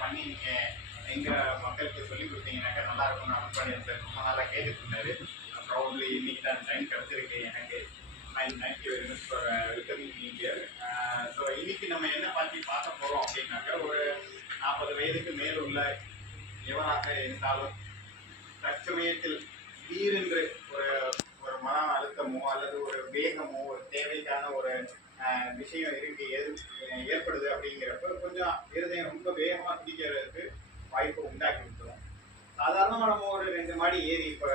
பண்ணி நீங்கள் எங்கள் மக்களுக்கு சொல்லி கொடுத்தீங்கன்னாக்கா நல்லா இருக்கும்னு அப்படின்னு சார் ரொம்ப நாளாக கேட்டுட்டு இருந்தாரு. ப்ராபப்ளி இன்னைக்கு தான் டைம் கிடச்சிருக்கு எனக்கு. Thank you very much for welcoming me here. So இன்னைக்கு நம்ம என்ன பற்றி பார்க்க போகிறோம் அப்படின்னாக்கா, ஒரு 40 வயதுக்கு மேல் உள்ள எவராக இருந்தாலும் தற்சமயத்தில் திடீரென்று ஒரு ஒரு மன அழுத்தமோ அல்லது ஒரு வேகமோ ஒரு தேவைக்கான ஒரு விஷயம் இருக்கு ஏற்படுது அப்படிங்கிறப்ப கொஞ்சம் இருதயம் ரொம்ப வேகமாக துடிக்கிறதுக்கு வாய்ப்பு உண்டாக்கி விட்டுரும். சாதாரணமாக நம்ம ஒரு 2 மாடி ஏறி இப்போ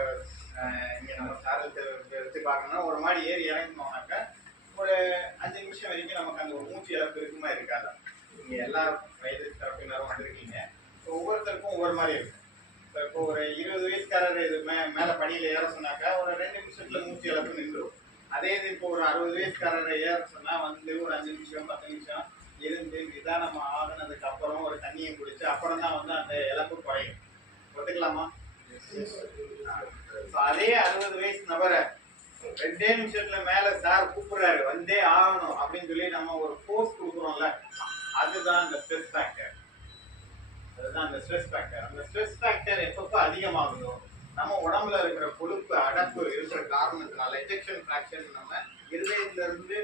இங்கே நம்ம சாரத்தை எடுத்து பார்க்கணும்னா ஒரு மாடி ஏறி இறங்கினோம்னாக்கா ஒரு 5 நிமிஷம் வரைக்கும் நமக்கு அந்த ஒரு மூச்சு இழப்பு இருக்குமா இருக்காதா? இங்கே எல்லா வயது தரப்பினரும் வந்திருக்கீங்க. ஸோ ஒவ்வொருத்தருக்கும் ஒவ்வொரு மாதிரி இருக்கும். இப்போ ஒரு 20 வயசுக்காரர் இது மேலே படியில் ஏற சொன்னாக்கா ஒரு 2 நிமிஷத்தில் மூச்சு இழப்பு நின்றுடும். அதே இது இப்போ ஒரு 60 வயசுக்காரரை ஏற சொன்னால் வந்து ஒரு 5 நிமிஷம் 10 நிமிஷம் இருந்து நிதானமாக ஆகினதுக்கு அப்புறம் ஒரு தண்ணியை குடிச்சு அப்புறம் தான் வந்து அந்த இழப்பு குறையும். ஒத்துக்கலாமா? அதே 60 வயசு நபரை 2 நிமிஷத்துல மேல சார் கூப்பிடுறாரு வந்தே ஆகணும் அப்படின்னு சொல்லி நம்ம ஒரு ஃபோர்ஸ் கொடுக்குறோம்ல, அதுதான் இந்த ஸ்ட்ரெஸ் ஃபேக்டர். அதுதான் அந்த ஸ்ட்ரெஸ் ஃபேக்டர். அந்த ஸ்ட்ரெஸ் ஃபேக்டர் எப்பப்போ அதிகமாகுதோ நம்ம உடம்புல இருக்கிற கொழுப்பு அடப்பு இருக்கிற காரணத்தினால எஜெக்ஷன் ஃபிராக்ஷன் நம்ம இருதயத்துல இருந்து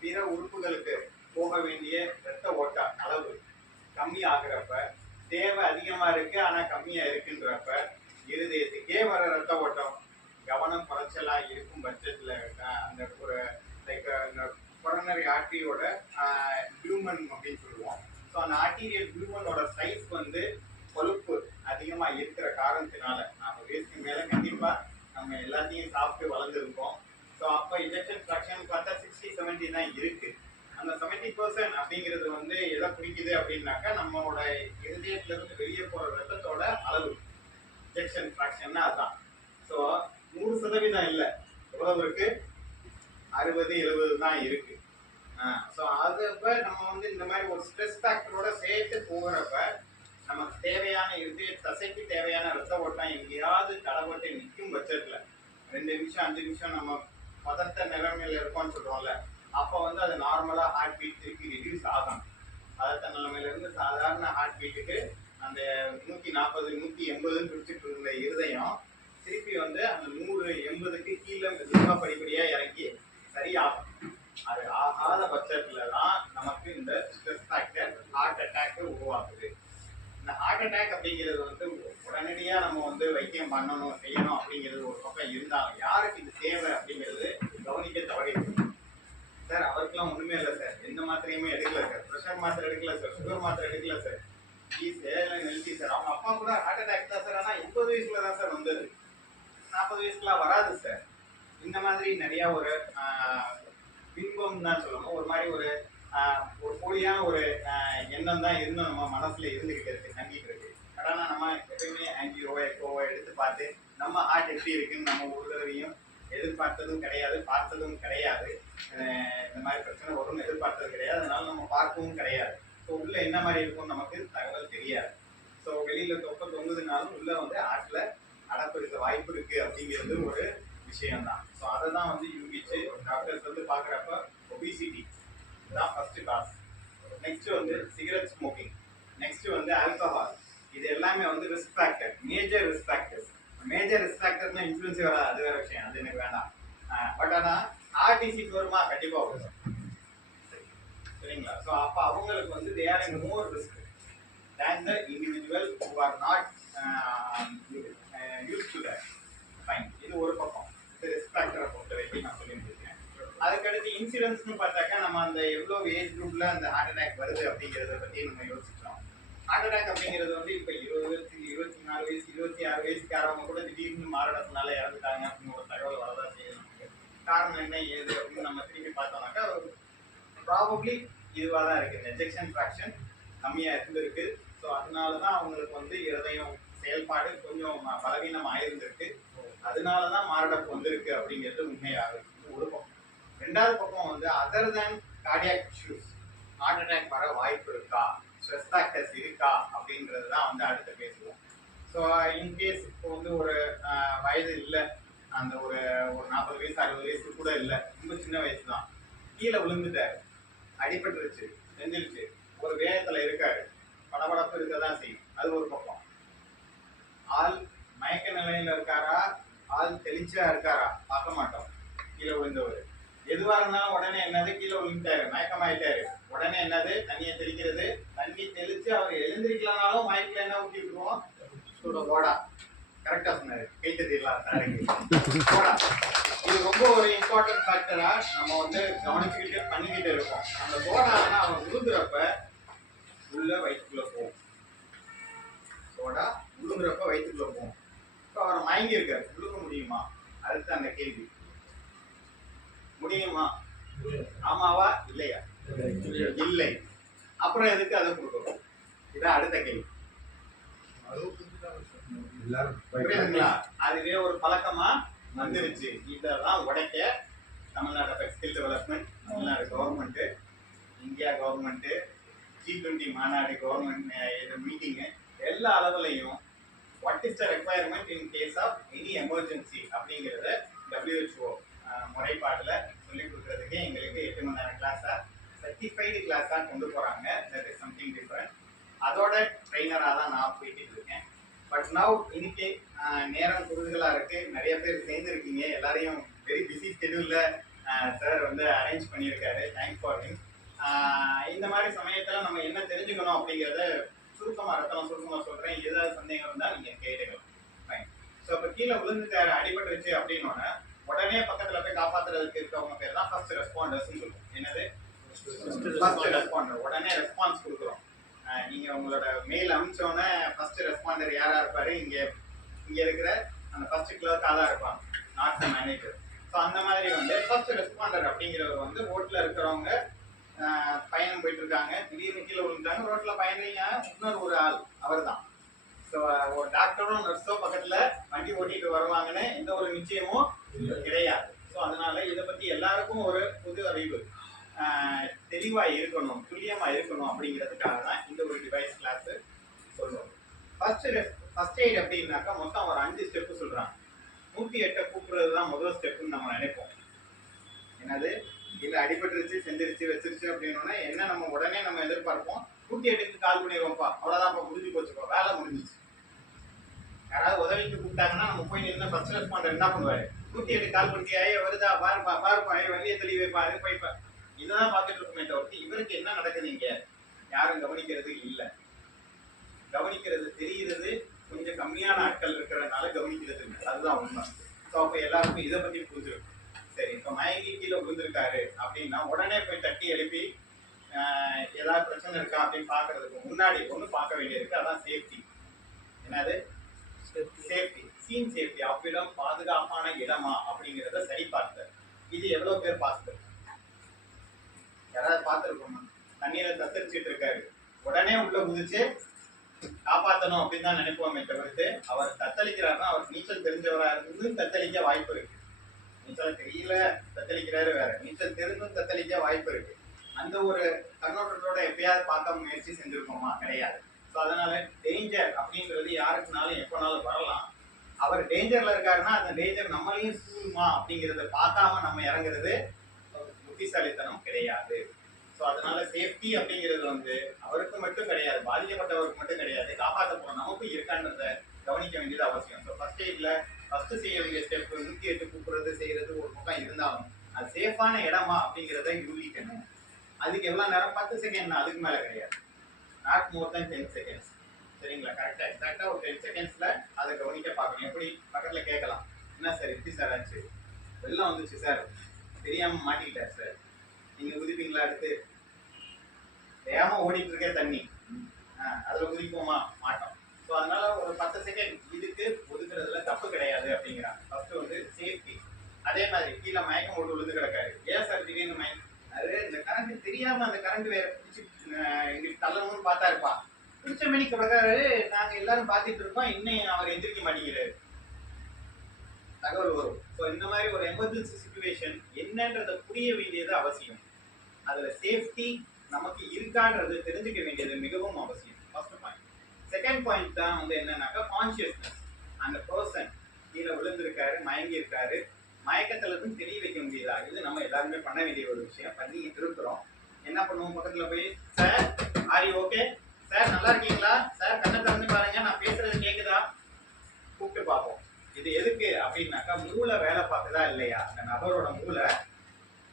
பிற உறுப்புகளுக்கு போக வேண்டிய ரத்த ஓட்ட அளவு கம்மி ஆகுறப்ப, தேவை அதிகமா இருக்கு ஆனா கம்மியா இருக்குன்றப்ப இருதயத்துக்கே வர ரத்த ஓட்டம் கவனம் குறைச்சலா இருக்கும் பட்சத்துல அந்த ஒரு லைக் கொரோனரி ஆர்டரியோட ப்ளூமன் அப்படின்னு சொல்லுவோம். ஸோ அந்த ஆர்டீரியல் ப்ளூமனோட சைஸ் வந்து கொழுப்பு அதிகமா இருக்கிற காரணத்தினால 40 வயசுக்கு மேல கண்டிப்பா நம்ம எல்லாத்தையும் சாப்பிட்டு வளர்ந்துருக்கோம். ஸோ அப்போ இன்ஜெக்ஷன் ஃப்ராக்ஷன் பார்த்தா 60-70 தான் இருக்கு. அந்த 70% அப்படிங்கிறது வந்து எதை பிடிக்குது அப்படின்னாக்கா நம்மளோட இருதயத்துல இருந்து வெளியே போற ரத்தத்தோட அளவு. இன்ஜெக்ஷன் ஃப்ராக்ஷன்னா அதுதான். ஸோ 100% இல்லை, எவ்வளவு இருக்கு? 60-70 தான் இருக்கு. ஸோ அதுப்ப நம்ம வந்து இந்த மாதிரி ஒரு ஸ்ட்ரெஸ் ஃபேக்டரோட சேர்த்து போகிறப்ப நமக்கு தேவையான இருதய தசைக்கு தேவையான ரத்த ஓட்டம் எங்கேயாவது தடப்பட்டு நிற்கும் பட்சத்தில் 2 நிமிஷம் 5 நிமிஷம் நம்ம பதத்த நிலைமையில இருக்கோம்னு சொல்றோம்ல, அப்போ வந்து அது நார்மலா ஹார்ட் பீட் திருப்பி ரிடியூஸ் ஆகணும். பதத்த நிலைமையில இருந்து சாதாரண ஹார்ட் பீட்டுக்கு அந்த 140 180 பிடிச்சிட்டு இருந்த இருதயம் திருப்பி வந்து அந்த 180க்கு கீழே மெதுவாக படிப்படியா இறங்கி சரியாகும். அது ஆகாத பட்சத்துல தான் நமக்கு இந்த ஸ்ட்ரெஸ் ஃபேக்டர் ஹார்ட் அட்டாக் உருவாக்குது. இந்த ஹார்ட் அட்டாக் அப்படிங்கிறது வந்து உடனடியா நம்ம வந்து வைத்தியம் பண்ணணும் செய்யணும் அப்படிங்கிறது ஒரு பக்கம் இருந்தாலும் யாருக்கு இது தேவை அப்படிங்கிறது கவனிக்க தவறிடுது. சார் அவருக்குலாம் ஒண்ணுமே இல்லை சார், எந்த மாத்திரையுமே எடுக்கல சார், ப்ரெஷர் மாத்திரை எடுக்கல சார், சுகர் மாத்திரை எடுக்கல சார், நெல்சி சார், அவங்க அப்பா கூட ஹார்ட் அட்டாக் தான் சார், ஆனால் 80 வயசுல தான் சார் வந்தது, 40 வயசுக்குலாம் வராது சார். இந்த மாதிரி நிறைய ஒரு பின்பம் தான் சொல்லணும். ஒரு மாதிரி ஒரு போலியான ஒரு எண்ணம் தான் இருந்தும் நம்ம மனசுல இருந்துகிட்டு இருக்கு, தங்கிட்டு இருக்கு. கடனா நம்ம எப்பயுமே ஆன்ஜிஓ எக்கோவோ எடுத்து பார்த்து நம்ம ஹார்ட் எப்படி இருக்குன்னு நம்ம ஒரு தடவையும் எதிர்பார்த்ததும் கிடையாது, பார்த்ததும் கிடையாது. இந்த மாதிரி பிரச்சனை வரும்னு எதிர்பார்த்தது கிடையாது, அதனால நம்ம பார்க்கவும் கிடையாது. ஸோ உள்ள என்ன மாதிரி இருக்கும்னு நமக்கு தகவல் தெரியாது. ஸோ வெளியில தொங்குதுனாலும் உள்ள வந்து ஹார்ட்ல அடப்பு இருக்க வாய்ப்பு இருக்கு அப்படிங்கிறது ஒரு விஷயம் தான். ஸோ அதை தான் வந்து யூகிச்சு டாக்டர்ஸ் வந்து பார்க்குறப்ப ஒபிசிட்டி தான் ஃபர்ஸ்ட் காஸ். நெக்ஸ்ட் வந்து சிகரெட் ஸ்மோக்கிங், நெக்ஸ்ட் வந்து ஆல்கஹால். இது எல்லாமே வந்து risk factor, major risk factors. Major risk ஃபேக்டர்னா இன்ஃப்ளூயன்ஸ் வராது, அது வேற விஷயம், அது எனக்கு வேண்டாம். பட் ஆனால் ஹார்ட் டிசீஸ் வருமா? கண்டிப்பாக வரும், சரிங்களா? ஸோ அப்போ அவங்களுக்கு வந்து they are in more risk than the individual who are not use to that. Fine, இது ஒரு பக்கம் ரிஸ்க் ஃபேக்டரை பொறுத்த வரைக்கும் நான் சொல்லிட்டு இருக்கேன். அதுக்கடுத்து இன்சூரன்ஸ்னு பார்த்தாக்கா நம்ம அந்த எவ்வளோ ஏஜ் குரூப்ல அந்த ஹார்ட் அட்டாக் வருது அப்படிங்கிறத பற்றி நம்ம யோசிச்சோம். ஹார்ட் அட்டாக் அப்படிங்கிறது வந்து இப்போ 24 வயசு 26 வயசுக்காரவங்க கூட திடீர்னு மாரடைப்புனால இறந்துட்டாங்க அப்படின்னு ஒரு தகவல் வரதான் செய்யுது. நமக்கு காரணம் என்ன ஏது அப்படின்னு நம்ம திரும்பி பார்த்தோம்னாக்கா ப்ராபப்ளி இதுவாக தான் இருக்குது, எஜெக்ஷன் ஃப்ராக்ஷன் கம்மியாக இருந்திருக்கு. ஸோ அதனால தான் அவங்களுக்கு வந்து இருதயம் செயல்பாடு கொஞ்சம் பலவீனம் ஆயிருந்திருக்கு, அதனால தான் மாரடைப்பு வந்திருக்கு அப்படிங்கிறது உண்மையாகுது. ஒரு பக்கம். ரெண்டாவது பக்கம் வந்து other than cardiac issues heart attack வர வாய்ப்பு இருக்கா, ஸ்ட்ரெஸ் ஃபேக்டர்ஸ் இருக்கா அப்படின்றது தான் வந்து அடுத்து பேசுவோம். ஸோ இன்கேஸ் இப்போ வந்து ஒரு வயது இல்லை, அந்த ஒரு 40 வயசு 60 வயசு கூட இல்லை, ரொம்ப சின்ன வயசு தான், கீழே விழுந்துட்டாரு, அடிபட்டுருச்சு, செஞ்சிருச்சு, ஒரு வேகத்தில் இருக்காரு, படபட பரபரப்பு இருக்க தான் செய்யும். அது ஒரு பக்கம். ஆள் மயக்க நிலையில இருக்காரா, ஆள் தெளிச்சா இருக்காரா பார்க்க மாட்டோம். கீழே விழுந்தவர் எதுவா இருந்தாலும் உடனே என்னது, கீழே விழுந்துட்டாரு, மயக்கமாயிட்டாரு, உடனே என்னது, தண்ணியை தெளிக்கிறது. தண்ணி தெளிச்சு அவர் எழுந்திருக்கலனாலும் மயக்கில் என்ன ஊட்டி விட்டுருவோம், சோடா. கரெக்டா சொன்னாரு, கை தட்டிடலாம் சோடா. இது ரொம்ப ஒரு இம்பார்ட்டன்ட் ஃபேக்டரா நம்ம வந்து கவனிச்சுக்கிட்டு பண்ணிக்கிட்டு இருக்கோம். அந்த சோடானா அவன் விழுங்குறப்ப உள்ள வயிற்றுக்குள்ள போகும். சோடா விழுங்குறப்ப வயிற்றுக்குள்ள போகும். இப்போ அவர் மயங்கி இருக்காரு, விழுங்க முடியுமா? அடுத்து அந்த கேள்வி, முடியுமா? ஆமாவா இல்லையா? இல்லை. அப்புறம் எதுக்கு அதை கொடுக்கணும்? இதான் அடுத்த கேள்வி. புரியுதுங்களா? அதுவே ஒரு பழக்கமா வந்துருச்சு. இதெல்லாம் உடைக்க Tamil Nadu skill development, Tamil Nadu government, India government, G20 மாநாடு கவர்மெண்ட் மீட்டிங்கு எல்லா அளவுலையும் what is the requirement in case of any emergency அப்படிங்கிறத WHO முறைப்பாட்டில் சொல்லிக் கொடுக்கறதுக்கு எங்களுக்கு 8 மணி நேரம் கிளாஸாக, சர்டிஃபைடு கிளாஸாக கொண்டு போகிறாங்க. That is something different. அதோட ட்ரெயினராக தான் நான் போய்கிட்டு இருக்கேன். பட் நவ் இன்னைக்கு நேரம் குறுகலாக இருக்கு, நிறைய பேர் சேர்ந்துருக்கீங்க, எல்லாரையும் வெரி பிஸி ஸ்கெடியூலில் சார் வந்து அரேஞ்ச் பண்ணியிருக்காரு. Thanks for him. இந்த மாதிரி சமயத்தில் நம்ம என்ன தெரிஞ்சுக்கணும் அப்படிங்கிறத சுருக்கமாக சொல்கிறேன். ஏதாவது சந்தேகம் இருந்தால் நீங்கள் கேட்டுக்கலாம். ஃபைன். ஸோ இப்போ கீழே விழுந்துட்டாரு, அடிபட்டுருச்சு அப்படின்னோடனே உடனே பக்கத்தில் போய் காப்பாற்றுறதுக்கு இருக்கவங்க பேர் தான் ஃபர்ஸ்ட் ரெஸ்பாண்டர்ஸ்ன்னு சொல்லுவோம். என்னது? First responder. உடனே ரெஸ்பான்ஸ் கொடுக்குறோம். நீங்கள் உங்களோட மெயில் அனுப்பிச்சோன்னே ஃபர்ஸ்ட் ரெஸ்பாண்டர் யாராக இருப்பார்? இங்கே இருக்கிற அந்த ஃபர்ஸ்ட் கிளர்க்காக தான் இருப்பாங்க, நாட் த மேனேஜர். ஸோ அந்த மாதிரி வந்து ஃபர்ஸ்ட் ரெஸ்பாண்டர் அப்படிங்கிறவர் வந்து ரோட்டில் இருக்கிறவங்க பயணம் போயிட்டு இருக்காங்க, திடீர்னு கீழே விழுந்துட்டாங்க, ரோட்டில் பயணிங்க இன்னொரு ஒரு ஆள் அவர் தான். ஸோ ஒரு டாக்டரோ நர்ஸோ பக்கத்தில் வண்டி ஓட்டிட்டு வருவாங்கன்னு எந்த ஒரு நிச்சயமும் கிடையாது. ஸோ அதனால இதை பற்றி எல்லாருக்கும் ஒரு புது அறிவு, தெளிவாக இருக்கணும், துல்லியமாக இருக்கணும் அப்படிங்கிறதுக்காக தான் இந்த ஒரு டிவைஸ் கிளாஸு சொல்லுவோம். ஃபர்ஸ்ட் எய்ட் அப்படின்னாக்கா மொத்தம் ஒரு 5 ஸ்டெப்பு சொல்கிறாங்க. 108 கூப்பிடுறது தான் முதல் ஸ்டெப்புன்னு நம்ம நினைப்போம். என்னது? இல்லை அடிபட்டுருச்சு, செஞ்சிருச்சு, வச்சிருச்சு அப்படின்னோடனே என்ன நம்ம உடனே நம்ம எதிர்பார்ப்போம், 108க்கு கால் பண்ணிடுவோம்ப்பா, அவ்வளோதான்ப்பா, முடிஞ்சு போச்சுப்பா, வேலை முடிஞ்சிச்சு. யாராவது உதவிக்கு கூப்பிட்டாங்கன்னா நம்ம போய் நின்று ஃபர்ஸ்ட் ரெஸ்பாண்டர் என்ன பண்ணுவாரு, 108 கால் பண்ணியா, வருதா பாருப்பா, வண்டியை தெளிவே பாரு, போய்ப்பா, இதுதான் பார்த்துட்டு இருக்குமே தவிர்த்து இவருக்கு என்ன நடக்குது இங்க யாரும் கவனிக்கிறது இல்லை. கவனிக்கிறது தெரிகிறது கொஞ்சம் கம்மியான ஆட்கள் இருக்கிறதுனால கவனிக்கிறது இல்லை, அதுதான் உண்மை. ஸோ அப்போ எல்லாருக்கும் இதை பற்றி புரிஞ்சிருக்கும். சரி, இப்போ மயங்கி கீழே விழுந்திருக்காரு அப்படின்னா உடனே போய் தட்டி எழுப்பி ஏதாவது பிரச்சனை இருக்கா அப்படின்னு பார்க்கறதுக்கு முன்னாடி ஒன்று பார்க்க வேண்டியிருக்கு, அதான் சேஃப்டி. என்னது? Safety, scene safety. அவ்விடம் பாதுகாப்பான இடமா அப்படிங்கிறத சரி பார்த்தேன். இது எவ்வளோ பேர் பார்த்து யாராவது பார்த்துருக்கோமா? தண்ணீரை தத்தரிச்சுட்டு இருக்காரு, உடனே உள்ள குதிச்சு காப்பாற்றணும் அப்படின்னு தான் நினைப்போமே தவிர்த்து அவர் தத்தளிக்கிறாருன்னா அவர் நீச்சல் தெரிஞ்சவராக இருந்து தத்தளிக்க வாய்ப்பு இருக்கு. நீச்சல் தெரியல தத்தளிக்கிறாரு வேற, நீச்சல் தெரிந்தும் தத்தளிக்க வாய்ப்பு இருக்கு. அந்த ஒரு கண்ணோட்டத்தோட எப்பயாவது பார்க்க முயற்சி செஞ்சிருக்கோமா? கிடையாது. ஸோ அதனால டேஞ்சர் அப்படிங்கிறது யாருக்குனாலும் எப்போனாலும் வரலாம். அவர் டேஞ்சர்ல இருக்காருன்னா அந்த டேஞ்சர் நம்மளையும் சூழுமா அப்படிங்கிறத பார்க்காம நம்ம இறங்குறது புத்திசாலித்தனம் கிடையாது. ஸோ அதனால சேஃப்டி அப்படிங்கிறது வந்து அவருக்கு மட்டும் கிடையாது, பாதிக்கப்பட்டவருக்கு மட்டும் கிடையாது, காப்பாற்ற போறோம் நமக்கும் இருக்கான்றத கவனிக்க வேண்டியது அவசியம். ஸோ ஃபர்ஸ்ட் எய்ட்ல ஃபர்ஸ்ட் செய்ய வேண்டிய ஸ்டெப் 108 கூப்பிடுறது செய்யறது ஒரு பக்கம் இருந்தாலும் அது சேஃபான இடமா அப்படிங்கிறத யூகிக்கணும். அதுக்கு எவ்வளோ நேரம்? 10 செகண்ட், அதுக்கு மேலே கிடையாது. Not more then 10 seconds. சரிங்களா? கரெக்டாக எக்ஸாக்டாக ஒரு 10 செகண்ட்ஸில் அதை கவனிக்க பார்க்கணும். எப்படி? பக்கத்தில் கேட்கலாம், என்ன சார் எப்படி சார் ஆச்சு? வெள்ளம் வந்துச்சு சார், தெரியாமல் மாட்டிக்கிட்டார் சார், நீங்கள் குதிப்பீங்களா? அடுத்து வேகமாக ஓடிட்டு இருக்க தண்ணி, அதில் குதிப்போமா? மாட்டோம். ஸோ அதனால ஒரு 10 செகண்ட் இதுக்கு ஒதுக்குறதுல தப்பு கிடையாது அப்படிங்கிறாங்க. ஃபர்ஸ்ட் வந்து சேஃப்டி. அதே மாதிரி கீழே மயக்கம் போட்டு விழுந்து கிடக்காரு, ஏன் சார் திடீர்னு மயக்கம்? அது இந்த கரண்ட் தெரியாம அந்த கரண்ட் வேற பிடிச்சி எங்களுக்கு தள்ளணும்னு பார்த்தா இருப்பா, பிடிச்ச மணிக்கு பிரகாரு நாங்கள் எல்லாரும் பார்த்துட்டு இருக்கோம், இன்னும் அவர் எந்திரிக்க மாட்டேங்கிறாரு, தகவல் வரும். ஸோ இந்த மாதிரி ஒரு எமர்ஜென்சி சுச்சுவேஷன் என்னன்றதை புரிய வேண்டியது அவசியம். அதுல சேஃப்டி நமக்கு இருக்கான்றது தெரிஞ்சுக்க வேண்டியது மிகவும் அவசியம். First point. செகண்ட் பாயிண்ட் தான் வந்து என்னன்னாக்கா கான்சியஸ்னஸ். அந்த பர்சன் கீழே விழுந்திருக்காரு, மயங்கி இருக்காரு, மயக்கத்துல இருந்து தெரிய வைக்க முடியுதா? இது நம்ம எல்லாருமே பண்ண வேண்டிய ஒரு விஷயம், பண்ணிட்டு இருக்கிறோம். என்ன பண்ணுவோம்? பக்கத்துல போய் sir are you okay, sir நல்லா இருக்கீங்களா, அப்படின்னாக்கா மூளை வேலை பார்க்குதா இல்லையா, அந்த நபரோட மூளை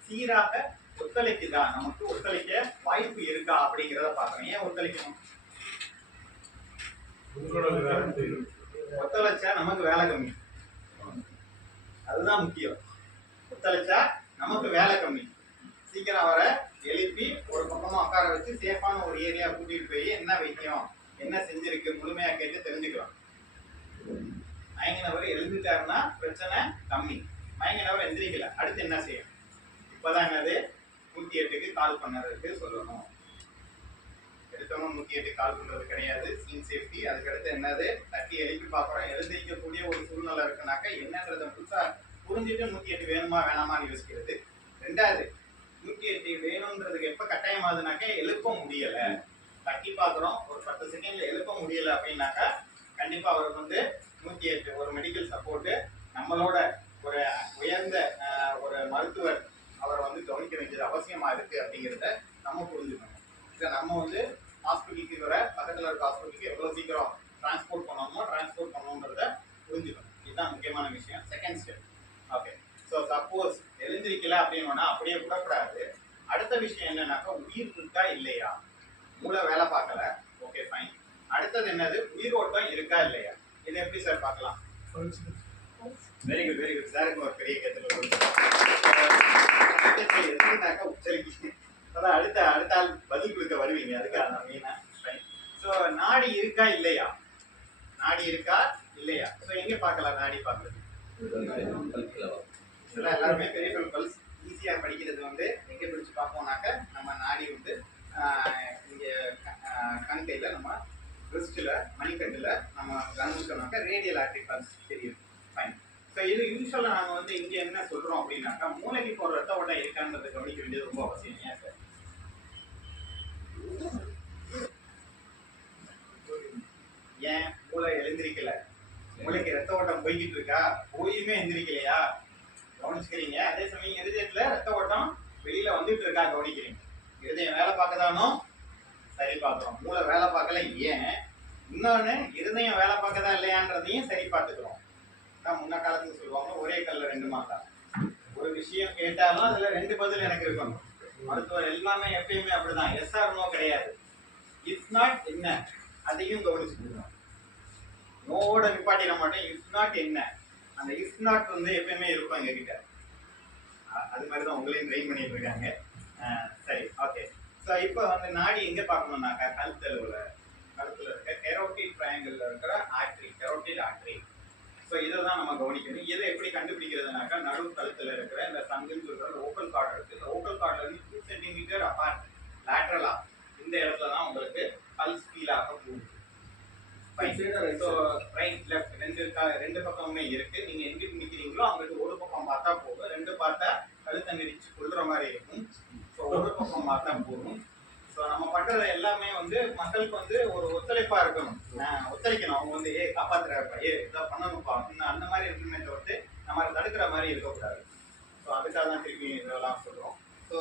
சீராக ஒத்துழைக்குதா, நமக்கு ஒத்துழைக்க வாய்ப்பு இருக்கா அப்படிங்கிறத பார்க்கணும். ஏன் ஒத்துழைக்கணும்? ஒத்துழைச்சா நமக்கு வேலை கம்மி, அதுதான் முக்கியம். ஒத்துழைச்சா நமக்கு வேலை கம்மி. சீக்கிரம் அவரை எழுப்பி ஒரு பக்கமா உட்கார வச்சு சேஃபான ஒரு ஏரியா கூட்டிட்டு போய் என்ன வைத்தியம் என்ன செஞ்சிருக்கு முழுமையா கேட்டு தெரிஞ்சுக்கலாம். மயங்கினவர் எழுந்துட்டாருன்னா பிரச்சனை கம்மி. மயங்கினவர் எந்திரிக்கல, அடுத்து என்ன செய்யும்? இப்பதான் என்னது 108க்கு கால் பண்ணறதுக்கு சொல்லணும். எடுத்தவங்க 108 கால் பண்றது கிடையாது, சீன் சேஃப்டி. அதுக்கடுத்து என்னது தட்டி எழுப்பி பார்க்குறோம், எழுந்திரிக்கக்கூடிய ஒரு சூழ்நிலை இருக்குனாக்கா என்னன்றத புதுசா புரிஞ்சுட்டு 108 வேணுமா வேணாமான்னு யோசிக்கிறது. ரெண்டாவது 108 வேணும்ன்றதுக்கு எப்ப கட்டாயமாகுதுனாக்கா எழுப்ப முடியல, தட்டி பார்க்குறோம் ஒரு 10 செகண்ட்ல எழுப்ப முடியல அப்படின்னாக்கா கண்டிப்பா அவருக்கு வந்து 108 ஒரு மெடிக்கல் சப்போர்ட்டு நம்மளோட ஒரு உயர்ந்த ஒரு மருத்துவர் அவரை வந்து கவனிக்க வேண்டியது அவசியமா இருக்கு அப்படிங்கிறத நம்ம புரிஞ்சுக்கணும். இதை நம்ம வந்து ஹாஸ்பிட்டலுக்கு வர பக்கத்தில் இருக்க ஹாஸ்பிட்டலுக்கு எவ்வளோ சீக்கிரம் டிரான்ஸ்போர்ட் பண்ணணுன்றத புரிஞ்சுக்கணும். இதுதான் முக்கியமான விஷயம். Second step. Okay, so suppose எழுந்திருக்கல அப்படின்னா அப்படியே விடக்கூடாது. அடுத்த விஷயம் என்னன்னாக்கா உயிர் இருக்கா இல்லையா, மூளை வேலை பார்க்கல, ஓகே ஃபைன். அடுத்தது என்னது உயிரோட்டம் இருக்கா இல்லையா, இதை எப்படி சார் பார்க்கலாம்? Very good very good. சாருக்கு ஒரு பெரிய கேத்துல உச்சரிக்க அதான் அடுத்த ஆள் பதில் கொடுக்க வருவீங்க, அதுக்காக நான் மெயினா. ஸோ நாடி இருக்கா இல்லையா, நாடி இருக்கா இல்லையா, ஸோ எங்க பார்க்கலாம் நாடி பார்க்கறது? இதெல்லாம் எல்லாருமே பெரிய பல்ஸ் ஈஸியா படிக்கிறது வந்து எங்க பிடிச்சு பார்ப்போம்னாக்க நம்ம நாடி வந்து இங்க கண்கையில நம்ம ரிஸ்ட்ல மணிக்கட்டுல நம்ம கவனிச்சோம்னாக்கா ரேடியல் ஆர்டரி பல்ஸ் தெரியும். ஃபைன். ஸோ இது யூஸ்வலாக நாங்கள் வந்து இங்கே என்ன சொல்கிறோம் அப்படின்னாக்கா மூளைக்கு போகிற ரத்த ஓட்டம் இருக்கான்றதை கவனிக்க வேண்டியது ரொம்ப அவசியம். ஏன் சார்? ஏன் மூளை எழுந்திரிக்கல? மூளைக்கு ரத்த ஓட்டம் போய்கிட்டு இருக்கா, போயுமே எந்திரிக்கலையா கவனிச்சுக்கிறீங்க. அதே சமயம் இருதயத்துல ரத்த ஓட்டம் வெளியில வந்துட்டு இருக்கா கவனிக்கிறீங்க. இருதயம் வேலை பார்க்கதானோ சரி பார்க்குறோம், மூளை வேலை பார்க்கல. ஏன்? இன்னொன்னு இருதயம் வேலை பார்க்கதா இல்லையான்றதையும் சரி பார்த்துக்கிறோம். முன்ன காலத்துல சொல்லுவாங்க ஒரே கல்ல 2 மாத்தா. ஒரு விஷயம் கேட்டாலும் அதுல 2 பதில் எனக்கு இருக்கணும். மருத்துவர் எல்லாமே எப்பயுமே அப்படிதான், எஸ் ஆர் நோ கிடையாது. இஃப் நாட் என்ன அதையும் கவனிச்சுக்கணும். நோவோட நிப்பாட்டிட மாட்டேன், இஃப் நாட் என்ன, அந்த இஃப் நாட் வந்து எப்பயுமே இருக்கும் எங்க கிட்ட. அது மாதிரிதான் உங்களையும் ட்ரெயின் பண்ணிட்டு இருக்காங்க. சரி, ஓகே. ஸோ இப்போ வந்து நாடி எங்க பார்க்கணும்னாக்கா கழுத்துல இருக்க கெரோட்டிட் ட்ரையாங்கிள் இருக்கிற ஆர்டரி, கெரோட்டிட் ஆர்டரி. ஸோ இதை தான் நம்ம கவனிக்கணும். இதை எப்படி கண்டுபிடிக்கிறதுனாக்கா நடு கழுத்தில் இருக்கிற இந்த சங்குன்னு சொல்கிற லோக்கல் கார்டு இருக்குது. இந்த லோக்கல் கார்டில் இருந்து 2 சென்டிமீட்டர் அப்பார்ட் லேட்ரலா இந்த இடத்துல தான் உங்களுக்கு பல்ஸ் ஃபீல் ஆக போகுது. ஸோ ரைட் லெஃப்ட் 2 பக்கமுமே இருக்கு. நீங்க எங்கிட்டு நிற்கிறீங்களோ அங்கிட்டு ஒரு பக்கம் பார்த்தா போதும், 2 பார்த்தா கழுத்தை நெரிச்சு கொள்ற மாதிரி இருக்கும். ஸோ ஒரு பக்கம் பார்த்தா போதும். ஸோ நம்ம பண்றது எல்லாமே வந்து மக்களுக்கு வந்து ஒரு ஒத்துழைப்பா இருக்கணும், ஒத்துழைக்கணும். அவங்க வந்து காப்பாத்துறாப்பா, இதை பண்ணணும்ப்பா அப்படின்னு அந்த மாதிரி இருக்குமே தவிர்த்து நம்ம தடுக்கிற மாதிரி இருக்கக்கூடாது. ஸோ அதுக்காக தான் திருப்பி இதெல்லாம் சொல்றோம். ஸோ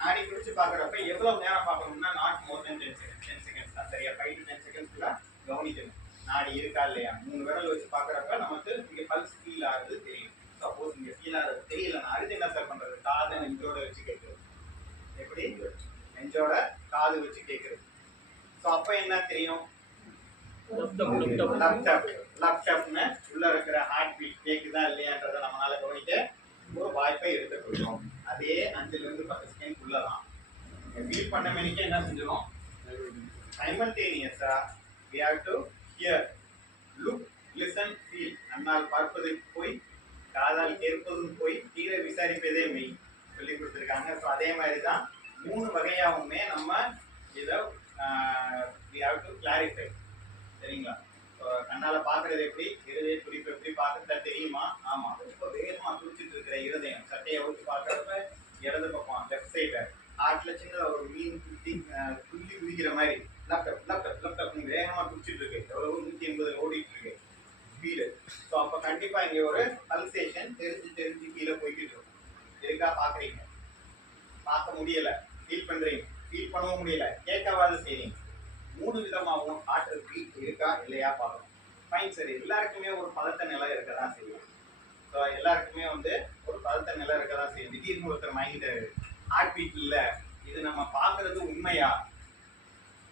நாடி பிடிச்சி பார்க்குறப்ப எவ்வளவு நேரம் பார்க்கணும்னா நாட் மோர் தென் 10 செகண்ட்ஸ் தான். சரியா? 5 to 10 செகண்ட்ஸ்ல கவனிக்கணும் நாடி இருக்கா இல்லையா. 3 விரல் வச்சு பார்க்குறப்ப நமக்கு இங்கே பல்ஸ் ஃபீல் ஆகுது தெரியும். சப்போஸ் இங்கே ஃபீல் ஆகுது தெரியலன்னா அடுத்து என்ன சார் பண்றது? காதை நெஞ்சோட வச்சு கேட்குறது. எப்படி? நெஞ்சோட காது வச்சு கேட்குறது. ஸோ அப்போ என்ன தெரியும்? லப்டப்னு உள்ள இருக்கிற ஹார்ட் பீட் கேட்குதா இல்லையான்றதை நம்மளால கவனிக்க ஒரு வாய்ப்பை எடுத்துக்கொள்ளும். அதே 5 to 10 செகண்ட் உள்ளதான் ஃபீல் பண்ண மணிக்கு என்ன செஞ்சிடும்? சைமல்டேனியஸா we have to hear, look, listen, feel. நம்மால் பார்ப்பது போய் காதால் கேட்பதும் போய் தீர விசாரிப்பதே மெய் சொல்லி கொடுத்துருக்காங்க. ஸோ அதே மாதிரி தான் 3 வகையாகவுமே நம்ம இதை we have to clarify. சரிங்களா? கண்ணால் பார்க்குறது எப்படி, இருதய துடிப்பு எப்படி பார்க்குறதா தெரியுமா? ஆமாம், ரொம்ப வேகமாக துடிச்சிட்டு இருக்கிற இருதயம் சட்டையை வச்சு பார்க்குறப்ப இடது பக்கம் லெஃப்ட் சைடில் ஹார்ட்டில் சின்னதாக ஒரு மீன் துள்ளி குதிக்கிற மாதிரி லேப்டாப் லேப்டாப் லேப்டாப் வேகமாக துடிச்சிட்டு இருக்கு. எவ்வளவு 180 ஓடிட்டு இருக்கு ஸ்பீடு. ஸோ அப்போ கண்டிப்பாக இங்கே ஒரு பல்சேஷன் தெரிஞ்சு கீழே போய்கிட்டு இருக்கும். இருக்கா? பார்க்குறீங்க, பார்க்க முடியலை, ஃபீல் பண்ணுறீங்க, ஃபீல் பண்ணவும் முடியல, கேட்கவாது செய்றீங்க. 3 விதமாகவும் ஹார்ட் பீட் இருக்கா இல்லையா பார்க்கணும். ஃபைன் சார், எல்லாருக்குமே ஒரு பதட்ட நிலை இருக்க தான் செய்யும். ஸோ எல்லாருக்குமே வந்து ஒரு பதத்த நிலை இருக்கதான் செய்யும். திடீர்னு ஒருத்தர் மயங்கிட்டாரு, ஹார்ட் பீட் இல்ல, இது நம்ம பாக்குறது உண்மையா?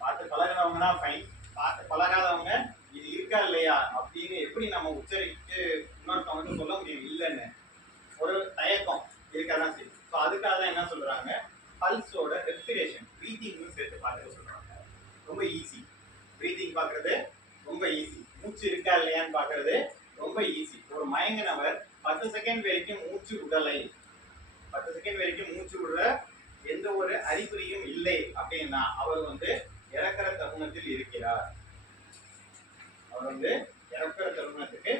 பார்த்து பழகிறவங்க தான் ஃபைன், பார்த்து பழகாதவங்க இது இருக்கா இல்லையா அப்படின்னு எப்படி நம்ம உச்சரித்து இன்னொருத்தவங்க சொல்ல முடியும் இல்லைன்னு? ஒரு தயக்கம் இருக்கதான் செய்யும். ஸோ அதுக்காக தான் என்ன சொல்றாங்க, பல்ஸோட ரெஸ்பிரேஷன் ப்ரீத்திங்னு சேர்த்து பார்த்துக்க சொல்றாங்க. ரொம்ப ஈஸி, ப்ரீத்திங் பார்க்கறது ரொம்ப ஈஸி, மூச்சு இருக்கா இல்லையான்னு பார்க்கறது ரொம்ப ஈஸி. ஒரு மயங்கினவர் 10 செகண்ட் வரைக்கும் மூச்சு விடலை, 10 செகண்ட் வரைக்கும் மூச்சு விடுற எந்த ஒரு அறிகுறியும் இல்லை அப்படின்னா அவர் வந்து இறக்கிற தருணத்தில் இருக்கிறார், அவர் வந்து இறக்கிற தருணத்துக்கு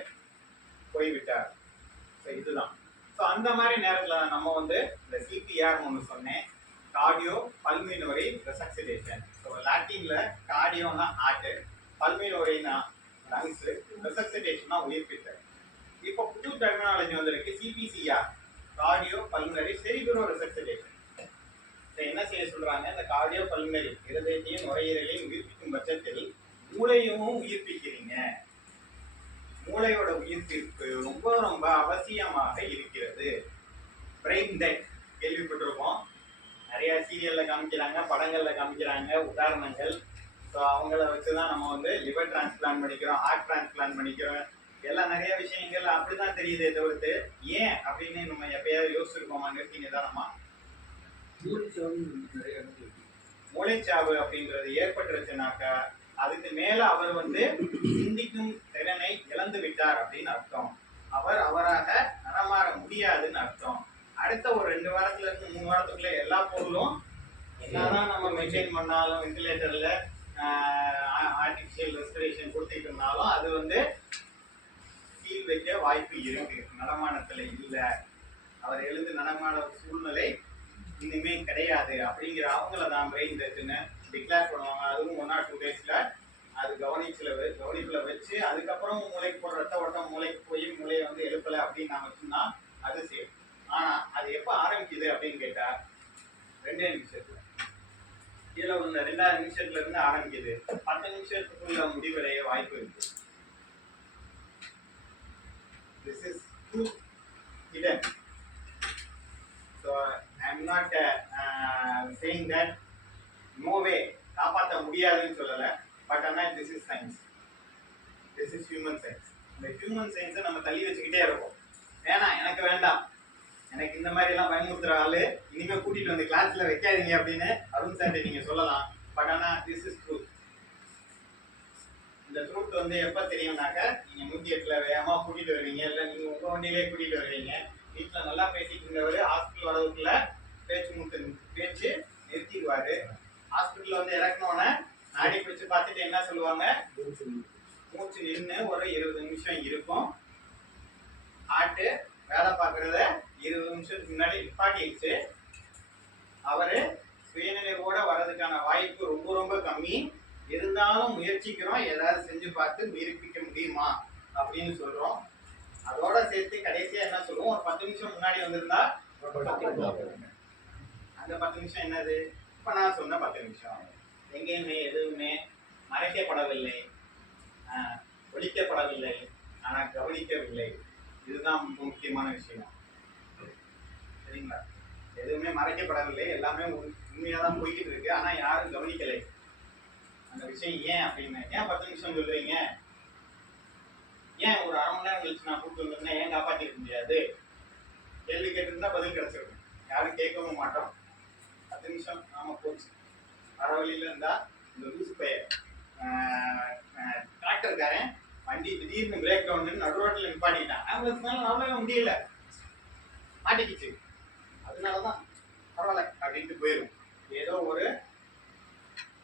போய்விட்டார். இதுதான். ஸோ அந்த மாதிரி நேரத்தில் நம்ம வந்து இந்த சிபிஆர் ஒன்று சொன்னேன், கார்டியோ பல்மினோரி ரெசக்சிடேஷன். ஸோ லாட்டின்ல கார்டியோனா ஹார்ட், பல்மினோரினா லங்ஸ், ரெசக்சிடேஷனா உயிர்ப்பித்தல். இப்போ புது டெர்மினாலஜி வந்திருக்கு, CPCR, cardio pulmonary cerebro resuscitation. என்ன செய்ய சொல்றாங்க, இந்த கார்டியோ பல்மினரி இருதயத்தையும் நுரையீரலையும் உயிர்ப்பிக்கும் பட்சத்தில் மூளையும் உயிர்ப்பிக்கிறீங்க. மூளையோட உயிர்ப்பிப்பு ரொம்ப ரொம்ப அவசியமாக இருக்கிறது. பிரெயின் டெத் கேள்விப்பட்டிருப்போம், நிறைய சீரியல்ல காமிக்கிறாங்க, படங்கள்ல காமிக்கிறாங்க உதாரணங்கள். ஸோ அவங்கள வச்சுதான் நம்ம வந்து லிவர் டிரான்ஸ்பிளான்ட் பண்ணிக்கிறோம், ஹார்ட் டிரான்ஸ்பிளான்ட் பண்ணிக்கிறோம், எல்லாம் நிறைய விஷயங்கள் அப்படிதான் தெரியுதே தவிர்த்து ஏன் அப்படின்னு நம்ம எப்பயாவது யோசிச்சிருக்கோமா? நிறுத்திங்கதானமா? மூளைச்சாவு அப்படின்றது ஏற்பட்டுருச்சுனாக்கா அதுக்கு மேல அவர் வந்து சிந்திக்கும் திறனை இழந்து விட்டார் அப்படின்னு அர்த்தம். அவர் அவராக நடமாற முடியாதுன்னு அர்த்தம். அடுத்த ஒரு 2 வாரத்துல இருந்து 3 வாரத்துக்குள்ள எல்லா பொருளும் என்னதான் நம்ம மெயின்டைன் பண்ணாலும், வென்டிலேட்டர்ல ஆர்டிபிஷியல் ரெஸ்பிரேஷன் கொடுத்துட்டு இருந்தாலும் அது வந்து சீல் வைக்க வாய்ப்பு இருக்கு. நடமாட்டத்துல இல்ல, அவர் எழுந்து நடமாட சூழ்நிலை இனிமே கிடையாது அப்படிங்கிற அவங்கள தான் பிரெயின் டெத்துன்னு டிக்ளேர் பண்ணுவாங்க. அதுவும் 1 or 2 daysல அது கவனிப்புல வச்சு அதுக்கப்புறம் மூளைக்கு போடுற ரத்த ஓட்டம் மூளைக்கு போய் மூளையை வந்து எழுப்பலை அப்படின்னு நாம சொன்னா அது சேஃப். ஆனா அது எப்ப ஆரம்பிக்குது அப்படின்னு கேட்டா 2 நிமிஷத்துல, கீழே உள்ள 2வது நிமிஷத்துல இருந்து ஆரம்பிக்குது, 10 நிமிஷத்துக்குள்ள முடிவடைய வாய்ப்பு இருக்கு. This is too hidden. So I am not saying that no way காப்பாற்ற முடியாதுன்னு சொல்லலை. பட் ஆனால் this is science, this is human science. இந்த ஹியூமன் சயின்ஸை நம்ம தள்ளி வச்சுக்கிட்டே இருக்கோம். வேணாம், எனக்கு வேண்டாம், எனக்கு இந்த மாதிரி எல்லாம் பயமுறுத்துற ஆளு இனிமேல் கூட்டிட்டு வந்து கிளாஸ்ல வைக்காதீங்க அப்படின்னு அருண் சார்ட்டை நீங்க சொல்லலாம். பட் ஆனால் திஸ் இஸ் ட்ரூத். இந்த ட்ரூத் வந்து எப்போ தெரியும்னாக்க நீங்க 108ல வேகமா கூட்டிட்டு வருவீங்க, இல்லை நீங்க உங்க வண்டியிலே கூட்டிட்டு வருவீங்க. வீட்டில் நல்லா பேசிட்டு இருந்தவர் ஹாஸ்பிட்டல் வரதுக்குள்ள பேச்சு நிறுத்திடுவாரு. ஹாஸ்பிட்டல் வந்து இறக்கணும்னா நாடி பிடிச்சு பார்த்துட்டு என்ன சொல்லுவாங்க, மூச்சு நின்று ஒரு 20 நிமிஷம் இருக்கும். ஹார்ட் வேலை பார்க்கறத 20 நிமிஷத்துக்கு முன்னாடி நிப்பாட்டிடுச்சு. அவரு சுயநினைவோட வர்றதுக்கான வாய்ப்பு ரொம்ப ரொம்ப கம்மி. இருந்தாலும் முயற்சிக்கிறோம், ஏதாவது செஞ்சு பார்த்து உயிர்ப்பிக்க முடியுமா அப்படின்னு சொல்றோம். அதோட சேர்த்து கடைசியா என்ன சொல்லுவோம், ஒரு 10 நிமிஷம் முன்னாடி வந்திருந்தா அந்த 10 நிமிஷம் என்னது, இப்ப நான் சொன்ன 10 நிமிஷம் எங்கேயுமே எதுவுமே மறைக்கப்படவில்லை, ஒழிக்கப்படவில்லை, ஆனால் கவனிக்கவில்லை. இதுதான் முக்கியமான விஷயம். சரிங்களா? எதுவுமே மறைக்கப்படவில்லை, எல்லாமே உண்மையாக தான் போய்கிட்டு இருக்கு, ஆனால் யாரும் கவனிக்கலை அந்த விஷயம். ஏன் அப்படின்னு, ஏன் 10 நிமிஷம் சொல்றீங்க, ஏன் ஒரு 1/2 மணி நேரம் கழிச்சு நான் கூப்பிட்டு வந்திருந்தேன், ஏன் காப்பாற்றிக்க முடியாது? கேள்வி கேட்டிருந்தா பதில் கிடைச்சிருக்கும், யாரும் கேட்கவும் மாட்டோம். 10 நிமிஷம் நாம போச்சு. வர வழியில இருந்தா இந்த லூசு பையன் டிராக்டர்காரன் வண்டி திடீர்னு பிரேக் டவுன் நடு ரோட்ல நிப்பாட்டிட்டான். ஆம்புலன்ஸ்னால அவ்வளோ முடியல, மாட்டிக்கிச்சு, அதனாலதான் பரவாயில்ல அப்படின்ட்டு போயிடும். ஏதோ ஒரு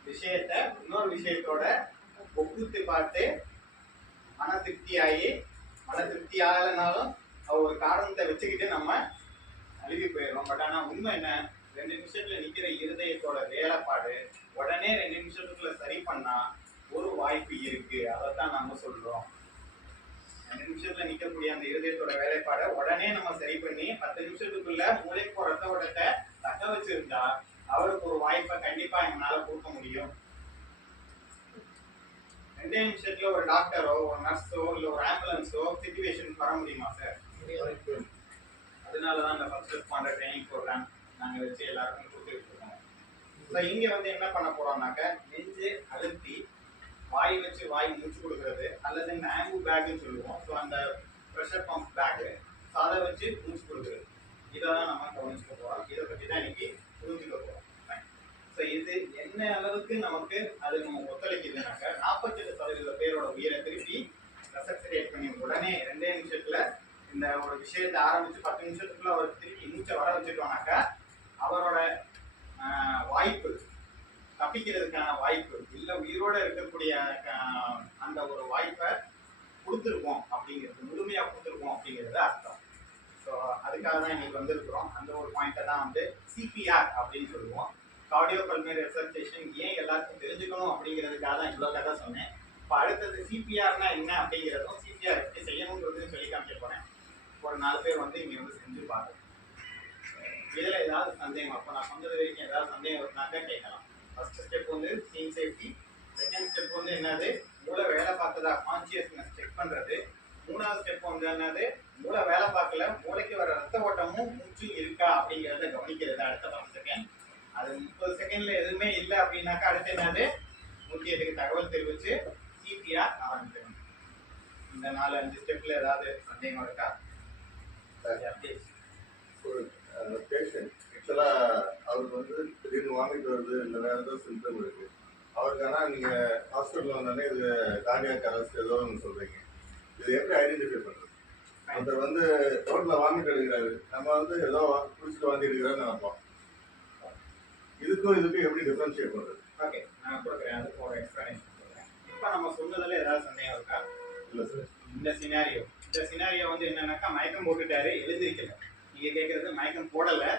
விஷயத்த இன்னொரு விஷயத்தோட ஒப்புத்து பார்த்து மன திருப்தி ஆகி, மன திருப்தி ஆகலைனாலும் ஒரு காரணத்தை வச்சுக்கிட்டு நம்ம அழுகி போயிடும். பட் ஆனா உண்மை என்ன, 2 நிமிஷத்துல நிக்கிற இருதயத்தோட வேலைப்பாடு உடனே 2 நிமிஷத்துக்குள்ள சரி பண்ணா ஒரு வாய்ப்பு இருக்கு. அதைத்தான் நாம சொல்றோம். 2 நிமிஷத்துல நிக்கக்கூடிய அந்த இருதயத்தோட வேலைப்பாடை உடனே நம்ம சரி பண்ணி 10 நிமிஷத்துக்குள்ள மூளைக்கு ரத்த ஓட்டத்தை தக்க வச்சிருந்தா அவருக்கு ஒரு வாய்ப்பை கண்டிப்பா எங்களால கொடுக்க முடியும். 2 நிமிஷத்துல ஒரு டாக்டரோ ஒரு நர்ஸோ இல்ல ஒரு ஆம்புலன்ஸோ சிச்சுவேஷன் வர முடியுமா சார்? அதனால தான் இந்த ஃபர்ஸ்ட் ரெஸ்பாண்டர் ட்ரைனிங் ப்ரோக்ராம் நாங்கள் வச்சு எல்லாருக்கும் கொடுத்துட்டு இருக்கோம். ஸோ இங்கே வந்து என்ன பண்ண போறோம்னாக்க நெஞ்சு அழுத்தி வாய் வச்சு வாய் மூச்சு கொடுக்கறது அல்லது இந்த ஆம்பு பேக்குன்னு சொல்லுவோம். ஸோ அந்த ப்ரெஷர் பம்ப் பேக்கு, ஸோ அதை வச்சு மூச்சு கொடுக்குறது. இதை தான் நம்ம கவனிச்சுக்க போகிறோம். இதை பற்றி தான் இன்னைக்கு புரிஞ்சுக்க போகிறோம். ஸோ இது என்ன அளவுக்கு நமக்கு அது நம்ம ஒத்துழைக்குதுனாக்க 48% பேரோட உயிரை திருப்பி ரெசக்சிடேட் பண்ணி உடனே 2 நிமிஷத்துல இந்த ஒரு விஷயத்தை ஆரம்பிச்சு 10 நிமிஷத்துக்குள்ள அவர் திருப்பி மூச்சை வர வச்சுட்டோம்னாக்கா அவரோட வாய்ப்பு தப்பிக்கிறதுக்கான வாய்ப்பு இல்லை உயிரோட இருக்கக்கூடிய அந்த ஒரு வாய்ப்பை கொடுத்துருக்கோம் அப்படிங்கிறது, முழுமையாக கொடுத்துருக்கோம் அப்படிங்கிறது அர்த்தம். ஸோ அதுக்காக தான் இன்னைக்கு வந்திருக்கிறோம். அந்த ஒரு பாயிண்ட்டை தான் வந்து சிபிஆர் அப்படின்னு சொல்லுவோம். கார்டியோ பல்மனரி ரெசர்ச்சேஷன் ஏன் எல்லாருக்கும் தெரிஞ்சுக்கணும் அப்படிங்கிறதுக்காக தான் இவ்வளோ கதை சொன்னேன். இப்போ அடுத்தது சிபிஆர்னா என்ன அப்படிங்கிறதும் சிபிஆர் எப்படி செய்யணுங்கிறதையும் சொல்லி காமிக்க போகிறேன். ஒரு 4 பேர் வந்து இங்கே வந்து செஞ்சு பாருங்க. இதில் ஏதாவது சந்தேகம், அப்போ நான் சொன்னது வரைக்கும் ஏதாவது சந்தேகம் இருந்தாக்கா கேட்கலாம். ஃபர்ஸ்ட் ஸ்டெப் வந்து சீன் சேஃப்டி, செகண்ட் ஸ்டெப் வந்து என்னது மூளை வேலை பார்க்குதா கான்சியஸ்னஸ் செக் பண்ணுறது, 3வது ஸ்டெப் வந்து என்னது மூளை வேலை பார்க்கல மூளைக்கு வர ரத்த ஓட்டமும் மூச்சும் இருக்கா அப்படிங்கிறத கவனிக்கிறது அடுத்த 10 செகண்ட். அது 30 செகண்ட்ல எதுவுமே இல்லை அப்படின்னாக்கா அடுத்து என்னது 108க்கு தகவல் தெரிவித்து சிபிஆர் ஆரம்பிக்கணும். இந்த 4-5 ஸ்டெப்ல ஏதாவது சந்தேகம் இருக்கா? பேஷண்ட் ஆக்சுவலாக அவருக்கு வந்து திடீர்னு வாமிட் வருது, இல்லை வேறு ஏதோ சிம்டம் இருக்குது அவருக்கு. ஆனால் நீங்கள் ஹாஸ்பிட்டலில் வந்தோடனே இது கார்டியாக் அரெஸ்ட் ஏதோ ஒன்று சொல்கிறீங்க. இது எப்படி ஐடென்டிஃபை பண்ணுறது? ஒருத்தர் வந்து ரோட்டில் வாமிட் எடுக்கிறாரு, நம்ம வந்து ஏதோ குடிச்சிட்டு வாந்தி எடுக்கிறாருன்னு நினைப்போம். இதுக்கும் எப்படி டிஃபரன்ஷியேட் பண்ணுறது? ஓகே, நான் கொடுக்குறேன். அதுக்கு ஒரு எக்ஸ்பிளனேஷன் கொடுக்குறேன். இப்போ நம்ம சொன்னதில் ஏதாவது சந்தேகம் இருக்கா? இல்லை சார். இந்த சினாரியோ வந்து என்னன்னாக்கா மயக்கம் போட்டுட்டாரு, எழுந்திருக்கல. நீங்கள் கேட்குறது மயக்கம் போடலை,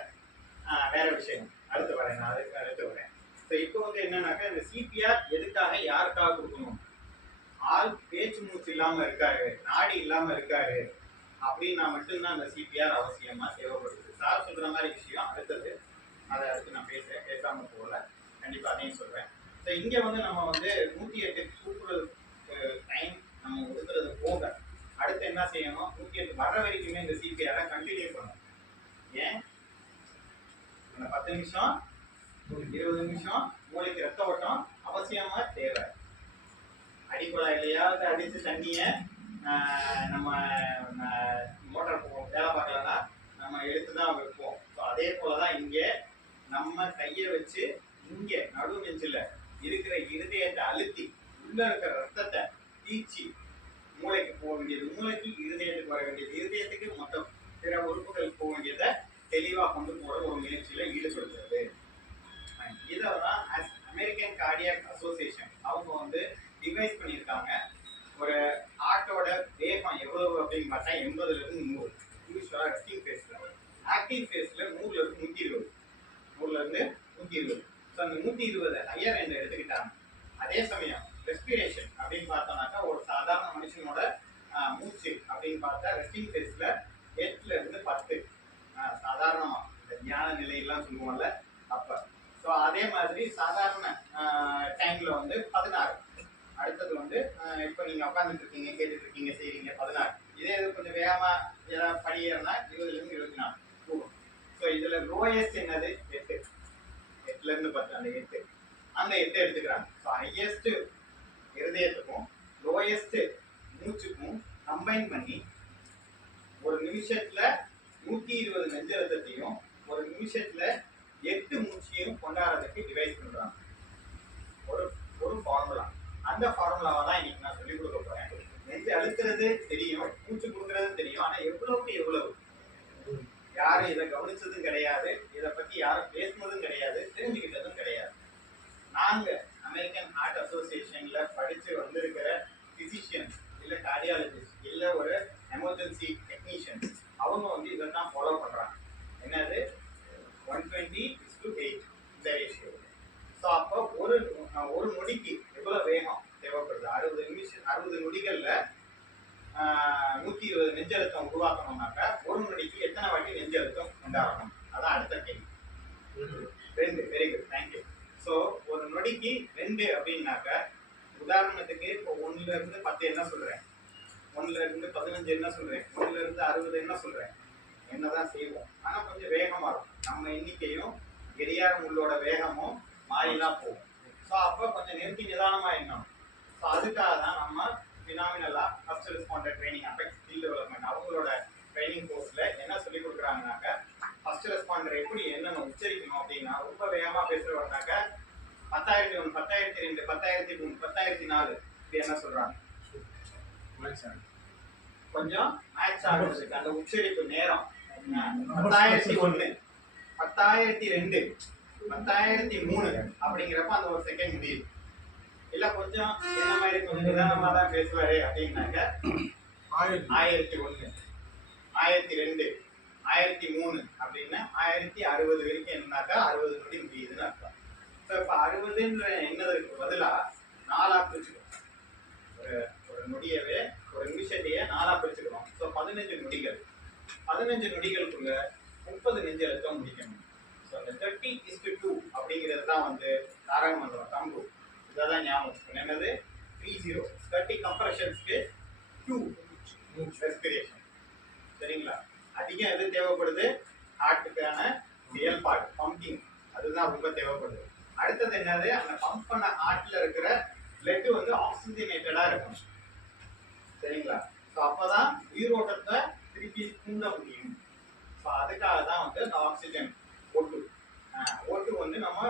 வேற விஷயம். அடுத்து வரேன், நான் அதுக்கு அடுத்து வரேன். ஸோ இப்போ வந்து என்னன்னாக்கா இந்த சிபிஆர் எதுக்காக யாருக்காக கொடுக்கணும்? ஆள் பேச்சு மூச்சு இல்லாமல் இருக்காரு, நாடி இல்லாமல் இருக்காரு அப்படின்னா மட்டும்தான் அந்த சிபிஆர் அவசியமாக தேவைப்படுது. சார் சொல்கிற மாதிரி விஷயம் அடுத்தது, அதை அடுத்து நான் பேசாமல் போகல, கண்டிப்பாக அதையும் சொல்கிறேன். ஸோ இங்கே வந்து நம்ம வந்து 108 கூப்பிடுறது டைம் நம்ம ஒதுக்குறது போக அடுத்து என்ன செய்யணும், 108 வர்ற வரைக்குமே இந்த சிபிஆரை கண்டினியூ பண்ணணும். ஏன்? 10 நிமிஷம் 20 நிமிஷம் மூளைக்கு ரத்த ஓட்டம் அவசியமா தேவை. அடிக்குழாயிலையாவது அடித்து தண்ணியை நம்ம மோட்டார் வேலை பார்க்கலன்னா நம்ம எடுத்து தான் வைப்போம். ஸோ அதே போல தான் இங்கே நம்ம கையை வச்சு இங்கே நடு நெஞ்சில் இருக்கிற இருதயத்தை அழுத்தி உள்ள இருக்கிற ரத்தத்தை தீச்சி மூளைக்கு போக வேண்டியது, மூளைக்கு இருதயத்துக்கு வர வேண்டியது, இருதயத்துக்கு மொத்த பிற உறுப்புகளுக்கு போக வேண்டியதை தெளிவாக கொண்டு போகிற ஒரு முயற்சியில் ஈடுபடுகிறது. இதை தான் அமெரிக்கன் கார்டியாக் அசோசியேஷன் அவங்க வந்து டிவைஸ் பண்ணியிருக்காங்க. ஒரு ஹார்ட்டோட வேகம் எவ்வளவு அப்படின்னு பார்த்தா 80லேருந்து 100 யூஸ்வலாக ரெஸ்டிங் ஃபேஸில். ஆக்டிவ் ஃபேஸில் 100லேருந்து 120, 100லேருந்து 120. ஸோ அந்த 120 ஹையர் எண்ட் எடுத்துக்கிட்டாங்க. அதே சமயம் ரெஸ்பிரேஷன் அப்படின்னு பார்த்தோம்னாக்கா ஒரு சாதாரண மனுஷனோட மூச்சு அப்படின்னு பார்த்தா ரெஸ்டிங் ஃபேஸில் 8லேருந்து 10 சாதாரணமாக இந்த தியான நிலையெல்லாம் சொல்லுவோம்ல அப்போ. ஸோ அதே மாதிரி சாதாரண டைமில் வந்து 16. அடுத்தது வந்து இப்போ நீங்கள் உட்காந்துட்டு இருக்கீங்க, கேட்டுட்டு இருக்கீங்க, செய்கிறீங்க 16. இதே இது கொஞ்சம் வேகமாக ஏதாவது படியேறினா 20லேருந்து 24 கூடும். ஸோ இதில் லோயஸ்ட் என்னது 8, 8லேருந்து 10, அந்த 8 எடுத்துக்கிறாங்க. ஸோ ஹையஸ்ட் இருதயத்துக்கும் லோயஸ்ட் மூச்சுக்கும் கம்பைன் பண்ணி ஒரு நிமிஷத்தில் 120 நெஞ்சழுத்தத்தையும் ஒரு நிமிஷத்தில் 8 மூச்சையும் கொண்டாடுறதுக்கு டிவைஸ் பண்ணுறாங்க. ஒரு ஃபார்முலா. அந்த ஃபார்முலாவை தான் இன்னைக்கு நான் சொல்லிக் கொடுக்க போறேன். நெஞ்சு அழுத்துறது தெரியும், மூச்சு கொடுக்கறது தெரியும், ஆனால் எவ்வளவுக்கு எவ்வளவு யாரும் இதை கவனிச்சதும் கிடையாது, இதை பற்றி யாரும் பேசுனதும் கிடையாது, தெரிஞ்சுக்கிட்டதும் கிடையாது. நாங்கள் அமெரிக்கன் ஹார்ட் அசோசியேஷனில் படித்து வந்திருக்கிற ஃபிசிஷியன்ஸ் இல்லை கார்டியாலஜிஸ்ட் இல்லை ஒரு எமர்ஜென்சி டெக்னீஷியன்ஸ் அவங்க வந்து இதை தான் ஃபாலோ பண்ணுறாங்க. என்னது 120:8 இந்த ரேஷியோ. ஸோ அப்போ ஒரு நொடிக்கு எவ்வளோ வேகம் தேவைப்படுது? 60 நொடிகளில் 120 நெஞ்சழுத்தம் உருவாக்கணும்னாக்கா ஒரு நொடிக்கு எத்தனை வாட்டி நெஞ்சழுத்தம் உண்டாகணும்? அதான் அடுத்த கேள்வி. 2. Very good, thank you. ஸோ ஒரு நொடிக்கு 2 அப்படின்னாக்கா உதாரணத்துக்கு இப்போ 1லேருந்து 10 என்ன சொல்கிறேன், 1ல இருந்து 15 என்ன சொல்றேன், 1ல இருந்து 60 என்ன சொல்றேன், என்னதான் செய்வோம். ஆனா கொஞ்சம் வேகமா இருக்கும். நம்ம எண்ணிக்கையும் கடிகாரம் உள்ளோட வேகமும் மாறிலாம் போகும். ஸோ அப்போ கொஞ்சம் நிறுத்தி நிதானமா எண்ணணும். ஸோ அதுக்காக தான் நம்ம ஃபினாமினலா first responder training affect skill development அவங்களோட ட்ரைனிங் கோர்ஸ்ல என்ன சொல்லி கொடுக்குறாங்கனாக்க ஃபர்ஸ்ட் ரெஸ்பாண்டர் எப்படி என்னென்ன உச்சரிக்கணும் அப்படின்னா ரொம்ப வேகமா பேசுறவர்னாக்க 10,001 10,002 10,003 10,004 இப்படி என்ன சொல்றாங்க கொஞ்சம் மேட்ச் ஆகுறதுக்கு அந்த உச்சரிப்பு நேரம் 10,001 10,002 10,003 அப்படிங்கிறப்ப அந்த ஒரு செகண்ட் முடியுது. இல்ல கொஞ்சம் என்ன மாதிரி கொஞ்சம் நிதானமா தான் பேசுவாரு அப்படின்னாக்க 1,001 1,002 1,003 அப்படின்னா 1,060 வரைக்கும் என்னன்னாக்கா 60 நொடி முடியுதுன்னு அர்த்தம். ஸோ இப்போ 60ன்ற என்னதுக்கு பதிலா 4ஆ பிரிச்சுக்கணும். ஒரு நொடியவே ஒரு நிமிஷத்தையே 4ஆ பிரிச்சுக்கணும். ஸோ 15 நொடிகள் 15 நொடிகளுக்குள்ள 30 நெஞ்சு அழுத்தம் முடிக்கணும். ஸோ அந்த 30:2 அப்படிங்கிறது தான் வந்து தாரக மந்திரம் தம்பு. இதை தான் ஞாபகம் என்னது 30 30 கம்ப்ரஷன்ஸ்க்கு 2 ரெஸ்பிரேஷன். சரிங்களா? அதிகம் எது தேவைப்படுது? ஹார்ட்டுக்கான செயல்பாடு பம்பிங், அதுதான் ரொம்ப தேவைப்படுது. அடுத்தது என்னது, அந்த பம்ப் பண்ண ஹார்ட்ல இருக்கிற பிளட் வந்து ஆக்சிஜனேட்டடா இருக்கும். சரிங்களா? ஸோ அப்பதான் உயிரோட்டத்தை திருப்பி தூண்ட முடியும். ஸோ அதுக்காக தான் வந்து அந்த ஆக்சிஜன் ஓட்டு வந்து நம்ம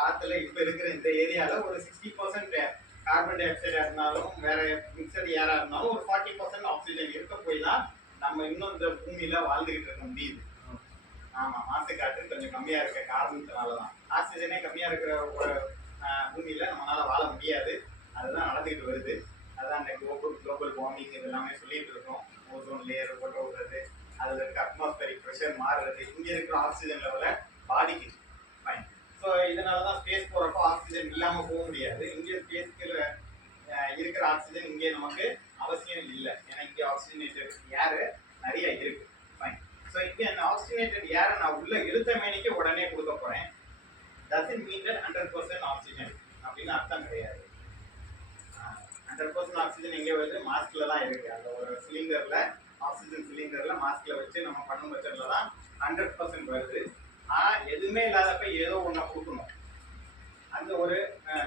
காத்துல இப்ப இருக்கிற இந்த ஏரியால ஒரு 60% கார்பன் டை ஆக்சைடா இருந்தாலும் வேற மிக்சட் ஏரா இருந்தாலும் ஒரு 40% ஆக்சிஜன் இருக்க போய் தான் நம்ம இன்னும் இந்த பூமியில வாழ்ந்துகிட்டு இருக்க முடியுது. ஆமா, மாசு காற்று கொஞ்சம் கம்மியா இருக்க காரணத்தினாலதான் ஆக்சிஜனே கம்மியா இருக்கிற ஒரு பூமியில நம்மளால வாழ முடியாது. அதுதான் நடந்துகிட்டு வருது. அதான் அந்த குளோபல் வார்மிங் இதெல்லாமே சொல்லிட்டு இருக்கோம். ஓசோன் லேயர் போட்டு விடுறது, அதுல இருக்க அட்மாஸ்பரிக் ப்ரெஷர் மாறுறது, இங்க இருக்கிற ஆக்சிஜன் லெவலை பாதிக்குது. ஃபைன். ஸோ இதனாலதான் ஸ்பேஸ் போறப்போ ஆக்சிஜன் இல்லாம போக முடியாது. இங்க ஸ்பேஸ்க்கு இருக்கிற ஆக்சிஜன் இங்கே நமக்கு அவசியம் இல்லை. ஏன்னா இங்கே ஆக்சிஜனேட்டட் ஏர் நிறைய இருக்கு. ஃபைன். ஸோ இங்கே அந்த ஆக்சிஜனேட்டட் ஏரை நான் உள்ள இழுத்த மேனிக்கு உடனே கொடுக்க போறேன். டசன்ட் மீன் தட் 100% ஆக்சிஜன் அப்படின்னு அர்த்தம் கிடையாது. 100% ஆக்சிஜன் எங்கே வருது? மாஸ்க்ல தான் இருக்கு. அந்த ஒரு சிலிண்டர்ல ஆக்சிஜன் சிலிண்டர்ல மாஸ்க்ல வச்சு நம்ம பண்ணும் பட்சத்துல தான் 100% வருது. ஆனா எதுவுமே இல்லாதப்ப ஏதோ ஒண்ணு கொடுக்கணும். அந்த ஒரு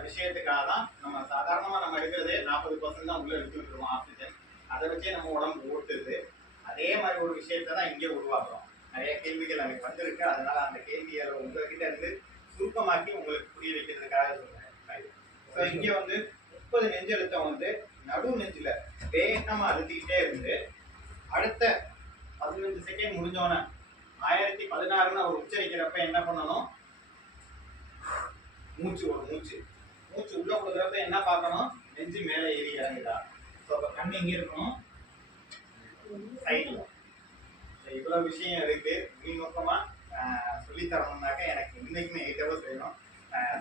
விஷயத்துக்காக தான் நம்ம சாதாரணமா நம்ம எடுக்கிறதே 40% தான் உள்ள எடுத்துட்டு இருக்கோம் ஆக்சிஜன். அதை வச்சே நம்ம உடம்பு ஓட்டுது. அதே மாதிரி ஒரு விஷயத்த தான் இங்கே உருவாக்குறோம். நிறைய கேள்விகள் எனக்கு வந்திருக்கு. அதனால அந்த கேள்வியை உங்ககிட்ட இருந்து சுருக்கமாக்கி உங்களுக்கு புரிய வைக்கிறதுக்காக சொல்றேன். ஸோ இங்கே வந்து 30 நெஞ்சு அழுத்தம் வந்து நடு நெஞ்சில வேகமா அழுத்திக்கிட்டே இருந்து அடுத்த 15 செகண்ட் முடிஞ்சோன்னே 1016ன்னு அவர் உச்சரிக்கிறப்ப என்ன பண்ணணும்? மூச்சு உள்ள கொடுக்குறப்ப என்ன பார்க்கணும்? நெஞ்சு மேலே ஏறி இறங்குதா. ஸோ அப்போ கண் எங்கே இருக்கணும்? சைடில். இவ்வளவு விஷயம் இருக்கு. நோக்கமா சொல்லி தரணும்னாக்க எனக்கு இன்னைக்குமே 8 hours வேணும்.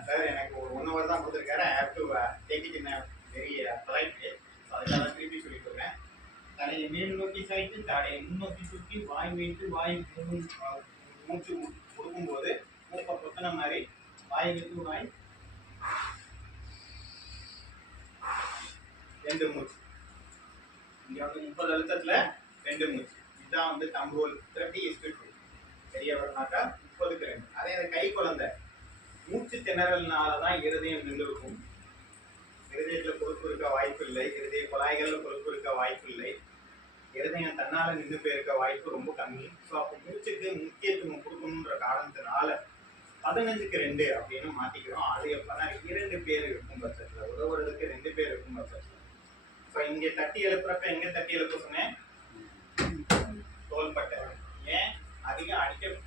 சார் எனக்கு ஒரு 1 hour தான் கொடுத்துருக்காரு. I have to take it in very polite way. அதுக்காக திருப்பி சொல்லி கொடுக்குறேன். தலையை மேல் நோக்கி சாய்த்து தலையை முன்னோக்கி சுற்றி வாய் வைத்து வாய் மூச்சு கொடுக்கும்போது மூப்பை பொத்தன மாதிரி வாய் வைத்து வாய் 2 மூச்சு. இங்க வந்து 30 அழுத்தத்துல 2 மூச்சு. இதுதான் வந்து தம்போல் 30:2. பெரியவர்னாக்கா 30:2. அதே அந்த கை குழந்தை மூச்சு திணறல்னாலதான் இருதயம் நின்று இருக்கும். இருதயத்துல கொழுப்பு இருக்க வாய்ப்பு இல்லை. இருதய குழாய்கள்ல கொழுப்பு இருக்க வாய்ப்பு இல்லை. இருதயம் தன்னால நின்று போயிருக்க வாய்ப்பு ரொம்ப கம்மி. ஸோ அப்போ மூச்சுக்கு முக்கியத்துவம் கொடுக்கணுன்ற காரணத்தினால 15:2 அப்படின்னு மாத்திக்கிறோம். அது எப்பனா 2 பேர் இருக்கும் பட்சத்துல, உதவுறதுக்கு 2 பேர் இருக்கும் பட்சத்துல. ஸோ இங்க தட்டி எழுப்புறப்ப எங்க தட்டி எழுப்ப சொன்னேன்? தோள்பட்டை. ஏன்? அதிகம்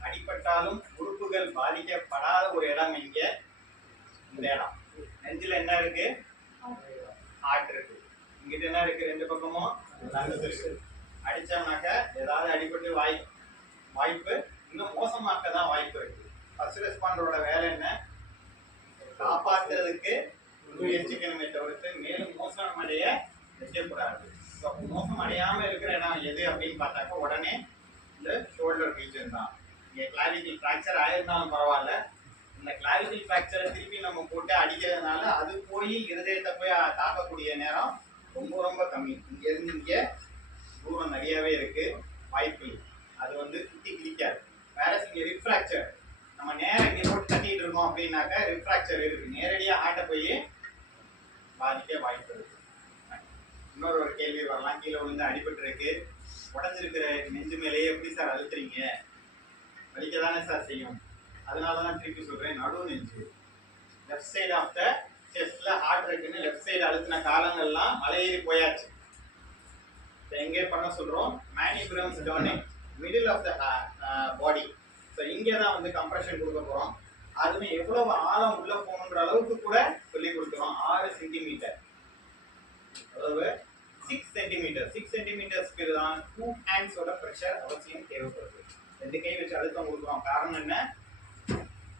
அடிப்பட்டாலும் உறுப்புகள் பாதிக்கப்படாத ஒரு இடம் இங்க இந்த இடம். நெஞ்சில என்ன இருக்கு? ஹார்ட் இருக்கு. இங்கிட்ட என்ன இருக்கு? 2 பக்கமும் லங்ஸ் இருக்கு. அடிச்சோம்னாக்க ஏதாவது அடிபட்டு வாய்ப்பு இன்னும் மோசமாக்க தான் வாய்ப்பு இருக்கு. ஃபர்ஸ்ட் ரெஸ்பாண்டரோட வேலை என்ன? காப்பாற்றுறதுக்கு முயற்சிக்கணுமே தவிர்த்து மேலும் மோசம் அடைய வைக்கக்கூடாது. மோசம் அடையாம இருக்கிற இடம் எது அப்படின்னு பார்த்தாக்க உடனே இந்த ஷோல்டர் ரீஜன் தான். இங்கே கிளாவிக்கல் ஃப்ராக்சர் ஆயிருந்தாலும் பரவாயில்ல, இந்த கிளாவிக்கல் ஃப்ராக்சரை திருப்பி நம்ம போட்டு அடிக்கிறதுனால அது போய் இருதயத்தை போய் தாக்கக்கூடிய நேரம் ரொம்ப ரொம்ப கம்மி. இங்க இருந்து இங்க தூரம் நிறையவே இருக்கு, வாய்ப்பு இல்லை. அது வந்து குத்தி கிழிக்காது. வேற இங்க ரிஃப்ராக்சர், நம்ம நேரம் இங்க போட்டு தட்டிட்டு இருக்கோம் அப்படின்னாக்கா ரிஃப்ராக்சர் இருக்கு, நேரடியா ஆட்ட போய் பாதிக்க வாய்ப்பு இருக்கு. இன்னொரு ஒரு கேள்வி வரலாம், கீழே விழுந்து அடிபட்டு இருக்கு, உடஞ்சிருக்கிற நெஞ்சு மேலேயே எப்படி சார் அழுத்துறீங்க, வலிக்க தானே சார் செய்யும். அதனால தான் திருப்பி சொல்றேன், நடு நெஞ்சு லெஃப்ட் சைடு ஆஃப் த செஸ்ட்ல ஹார்ட் இருக்குன்னு லெஃப்ட் சைடு அழுத்தின காலங்கள்லாம் மலையேறி போயாச்சு. எங்கே பண்ண சொல்றோம், manubriums turning middle of the body. So இங்கே தான் வந்து கம்ப்ரெஷன் கொடுக்க போறோம். அதுமே எவ்வளவு ஆழம் உள்ள போகணுன்ற அளவுக்கு கூட சொல்லி கொடுக்குறோம். 6 சென்டிமீட்டர், அதாவது 6 சென்டிமீட்டர். 6 சென்டிமீட்டர்ஸ்க்கு தான் 2 ஹேண்ட்ஸோட ப்ரெஷர் அவசியம் தேவைப்படுது. 2 கை வச்சு அழுத்தம் கொடுக்குறோம். காரணம் என்ன,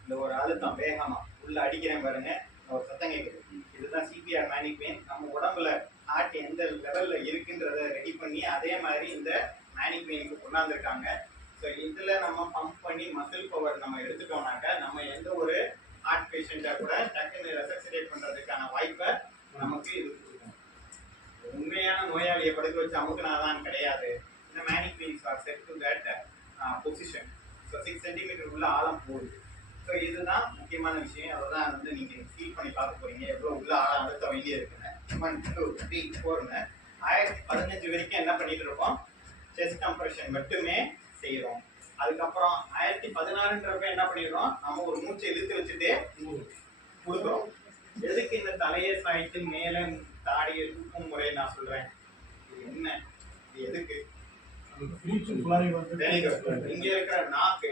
இந்த ஒரு அழுத்தம் வேகமா உள்ள அடிக்கிறேன் பாருங்க, ஒரு சத்தம் கேட்குது. இதுதான் சிபிஆர் மேனிக் பெயின். நம்ம உடம்புல ஹார்ட் எந்த லெவல்ல இருக்குன்றத ரெடி பண்ணி அதே மாதிரி இந்த மேனிக் பெயினுக்கு கொண்டாந்துருக்காங்க. ஸோ இதுல நம்ம பம்ப் பண்ணி மசில் பவர் நம்ம எடுத்துட்டோம்னாக்க நம்ம எந்த ஒரு ஹார்ட் பேஷண்ட்டை கூட டக்குன்னு ரெசக்சிடேட் பண்றதுக்கான வாய்ப்பை நமக்கு இது கொடுக்கும். உண்மையான நோயாளியை படுக்க வச்சு அமுக்குனாதான் கிடையாது. இந்த மேனிக் பெயின்ஸ் are set to that position. So 6 centimetre உள்ள ஆழம் போகுது. ஸோ இதுதான் முக்கியமான விஷயம். அதை தான் வந்து நீங்கள் ஃபீல் பண்ணி பார்க்க போறீங்க, எவ்வளோ உள்ள ஆழம் அழுத்த வேண்டிய இருக்குன்னு. 1 2 3 4ன்னு 1015 வரைக்கும் என்ன பண்ணிட்டு இருக்கோம், செஸ்ட் கம்ப்ரெஷன் மட்டுமே செய்கிறோம். அதுக்கப்புறம் 1016ன்றப்ப என்ன பண்ணிடுறோம், நம்ம ஒரு மூச்சை இழுத்து வச்சுட்டு கொடுக்குறோம். எதுக்கு இந்த தலையை சாய்த்து மேலே தாடியை தூக்கும் முறை நான் சொல்றேன், இது என்ன, இது எதுக்கு, இங்க இருக்கிற நாக்கு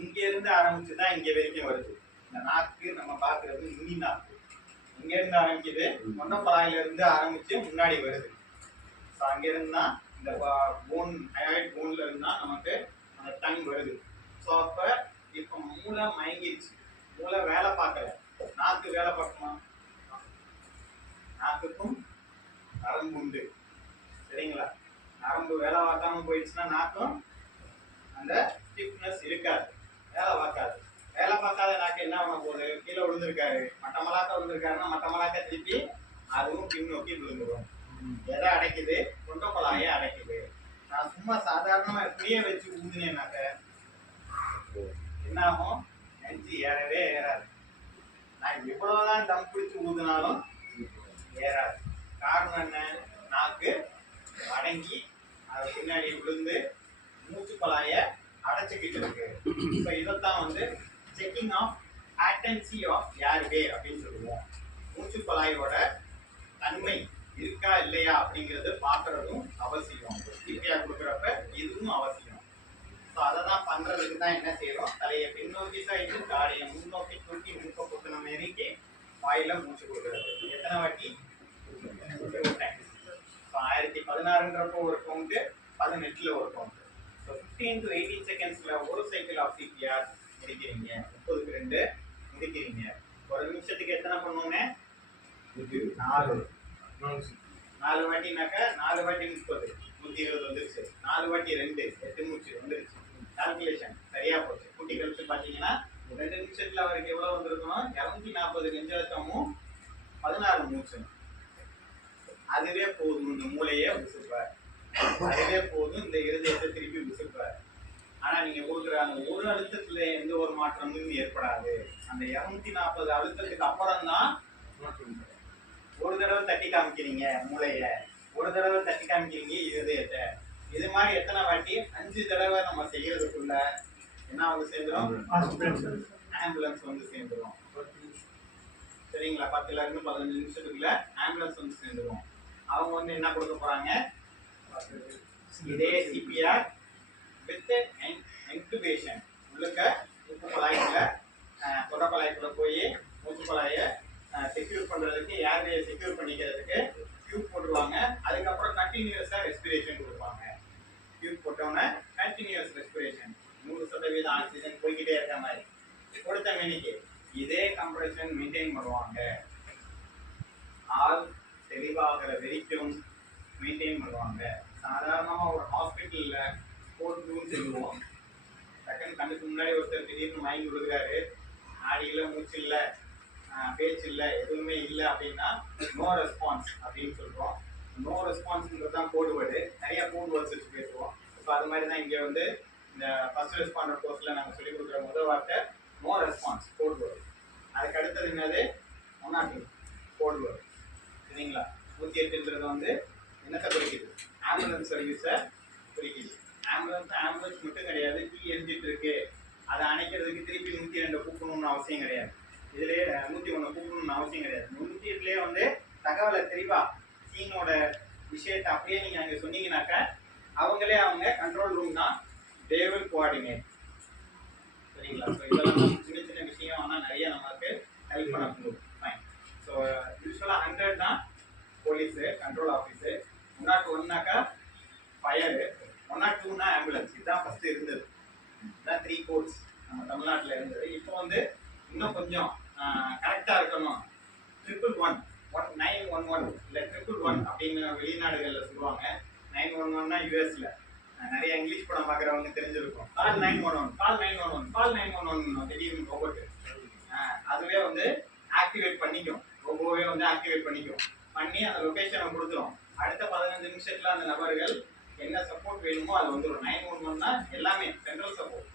இங்க இருந்து ஆரம்பிச்சுதான் இங்க வரைக்கும் வருது. இந்த நாக்கு நம்ம பாக்குறது நுனி நாக்கு, இங்க இருந்து ஆரம்பிக்குது, மொன்னப்பலாயில இருந்து ஆரம்பிச்சு முன்னாடி வருது. ஸோ அங்க இருந்தா இந்த போன் ஹைட் போன்ல இருந்தா நமக்கு அந்த டங் வருது. ஸோ அப்ப இப்ப மூளை மயங்கிருச்சு, மூளை வேலை பார்க்கல, நாக்கு வேலை பார்க்குமா, நாக்குக்கும் நரம்பு உண்டு சரிங்களா. நரம்பு வேலை பார்க்காம போயிடுச்சுன்னா நாக்கும் அந்த ஸ்டிஃப்னஸ் இருக்காது, வேலை பார்க்காது. வேலை பார்க்காத நாக்கு என்ன பண்ண போகுது, கீழே விழுந்திருக்காரு, மட்டமலாக்க விழுந்திருக்காருன்னா மட்டமலாக்க திருப்பி அதுவும் பின்னோக்கி விழுந்துடும். எதை அடைக்குது, தொண்டப்பலாயை அடைக்குது. நான் சும்மா சாதாரணமா இப்படியே வச்சு ஊதினேனாக்க என்ன ஆகும், நெஞ்சு ஏறவே ஏறாது. நான் எவ்வளவுதான் தம் பிடிச்சு ஊதினாலும் ஏறாது. காரணம் என்ன, நாக்கு அடங்கி அது பின்னாடி விழுந்து மூச்சு பலாய அடைச்சிக்கிட்டு இருக்கு. ஸோ இதைத்தான் வந்து செக்கிங் ஆஃப் ஆட்டன்சி ஆஃப் ஏர்வே அப்படின்னு சொல்லுவோம். மூச்சு பலாயோட தன்மை இருக்கா இல்லையா அப்படிங்கிறது பார்க்கறதும் அவசியம். சிபிஆர் கொடுக்குறப்ப இதுவும் அவசியம். ஸோ அதை தான் பண்றதுக்கு தான் என்ன செய்யறோம், தலையை பின்னோக்கி சாய்த்து தாடியை முன்னோக்கி தூக்கி மூக்க குத்துன மாரிக்கு வாயில மூச்சு கொடுக்குறது. எத்தனை வாட்டி, 2 டைம்ஸ். ஸோ 1016ன்றப்போ ஒரு கவுண்ட், 18ல ஒரு கவுண்ட். ஸோ 15 to 18 செகண்ட்ஸ்ல ஒரு சைக்கிள் ஆஃப் சிபிஆர் முடிக்கிறீங்க. 30க்கு 2 முடிக்கிறீங்க. ஒரு நிமிஷத்துக்கு எத்தனை பண்ணுவோங்க, 4 வாட்டினாக்க 4 வாட்டி 30, 120 வந்துருச்சு. 4 வாட்டி 2 8 மூச்சு வந்துருச்சு. கால்குலேஷன் சரியா போச்சு. கூட்டி கழிச்சு பார்த்தீங்கன்னா 2 நிமிஷத்துல அவருக்கு எவ்வளவு வந்திருக்கணும், 240 நெஞ்சழுத்தமும் 16 மூச்சு. அதுவே போதும் இந்த மூளையை விசுப்பார், அதுவே போதும் இந்த இருதயத்தை திருப்பி விசுப்பார். ஆனா நீங்க கொடுக்குற அந்த ஒரு அழுத்தத்துல எந்த ஒரு மாற்றமும் ஏற்படாது. அந்த 240 அழுத்தத்துக்கு அப்புறம் தான் ஒரு தடவை தட்டி காமிக்கிறீங்க மூளைய, ஒரு தடவை தட்டி காமிக்கிறீங்க இருதயத்தை. இது மாதிரி எத்தனை வாட்டி, 5 தடவை நம்ம செய்யறதுக்குள்ள என்ன வந்து சேர்ந்துடும், ஆம்புலன்ஸ் வந்து சேர்ந்துடும் சரிங்களா. 10ல இருந்து 15 நிமிஷத்துக்குள்ள ஆம்புலன்ஸ் வந்து சேர்ந்துடும். அவங்க வந்து என்ன கொடுக்க போறாங்க, இதே சிபிஆர் வித் இன்குபேஷன். உள்ளுக்க மூச்சு பலாய்க்குள்ள தொண்டப்பலாய்க்குள்ள போய் மூச்சு பலாயை செக்யூர் பண்றதுக்கு, ஏர்வேயை செக்யூர் பண்ணிக்கிறதுக்கு டியூப் போட்டுருவாங்க. அதுக்கப்புறம் கண்டினியூஸா ரெஸ்பிரேஷன் கொடுப்பாங்க. டியூப் போட்டோன்னே கண்டினியூஸ் ரெஸ்பிரேஷன், 100% ஆக்சிஜன் போய்கிட்டே இருக்க மாதிரி கொடுத்த மேனிக்கு இதே கம்ப்ரெஷன் மெயின்டைன் பண்ணுவாங்க. ஆள் தெளிவாகிற வரைக்கும் மெயின்டைன் பண்ணுவாங்க. சாதாரணமாக ஒரு ஹாஸ்பிட்டல்ல கோர்ட் ரூம் சொல்லுவோம், டக்குன்னு கண்ணுக்கு முன்னாடி ஒருத்தர் திடீர்னு மயங்கி விழுகிறாரு, நாடி இல்லை, மூச்சு இல்லை, பேச்சு இல்லை, எதுவுமே இல்லை அப்படின்னா நோ ரெஸ்பான்ஸ் அப்படின்னு சொல்றோம். நோ ரெஸ்பான்ஸ்ன்றது தான் கோட் வேர்டு. நிறைய கோட் வேர்ட்ஸ் வச்சு பேசுவோம். ஸோ அது மாதிரி தான் இங்கே வந்து இந்த ஃபர்ஸ்ட் ரெஸ்பாண்டர் கோர்ஸில் நாங்கள் சொல்லிக் கொடுக்குற முதல் வார்த்தை நோ ரெஸ்பான்ஸ் கோட் வேர்டு. அதுக்கு அடுத்தது என்னது 102 கோட் வேர்டு. சரிங்களா? 108ன்றது வந்து என்னத்தை குறிக்குது? ஆம்புலன்ஸ் சர்வீஸை குறிக்குது. ஆம்புலன்ஸ் மட்டும் கிடையாது, தீ எரிஞ்சிட்டு இருக்கு, அதை அணைக்கிறதுக்கு திருப்பி 102 கூப்பிடணும்னு அவசியம் கிடையாது. இதுலேயே 101 கூப்பிடணும்னு அவசியம் கிடையாது. 108லேயே வந்து தகவலை தெளிவா சீனோட விஷயத்தை அப்படியே நீங்கள் அங்கே சொன்னீங்கன்னாக்கா அவங்களே அவங்க கண்ட்ரோல் ரூம் தான் தே வில் கோஆர்டினேட். சரிங்களா? ஸோ இதெல்லாம் சின்ன சின்ன விஷயம், ஆனால் நிறைய நமக்கு ஹெல்ப் பண்ண முடியும். ஃபைன். ஸோ யூஸ்வலாக 100 தான் போலீஸு கண்ட்ரோல் ஆஃபீஸு, 101னாக்கா ஃபயரு, 102னா ஆம்புலன்ஸ். இதுதான் ஃபஸ்ட்டு இருந்தது. இதுதான் 3 கோட்ஸ் நம்ம தமிழ்நாட்டில் இருந்தது. இப்போ வந்து இன்னும் கொஞ்சம் கரெக்டாக இருக்கணும். 111 911 இல்லை 111 அப்படின்னு வெளிநாடுகளில் சொல்லுவாங்க. 911னா யூஎஸ்ல நிறைய இங்கிலீஷ் படம் பார்க்குறவங்க தெரிஞ்சிருக்கும். கால் 911 கால் 911 கால் 911 திடீர்னு ரோபோட்டு அதுவே வந்து ஆக்டிவேட் பண்ணிக்கும். ரோபோவே வந்து ஆக்டிவேட் பண்ணிக்கும். பண்ணி அந்த லொக்கேஷனை கொடுத்துரும். அடுத்த 15 நிமிஷத்துல அந்த நபர்கள் என்ன சப்போர்ட் வேணுமோ அது வந்துடும். 911னா எல்லாமே சென்ட்ரல் சப்போர்ட்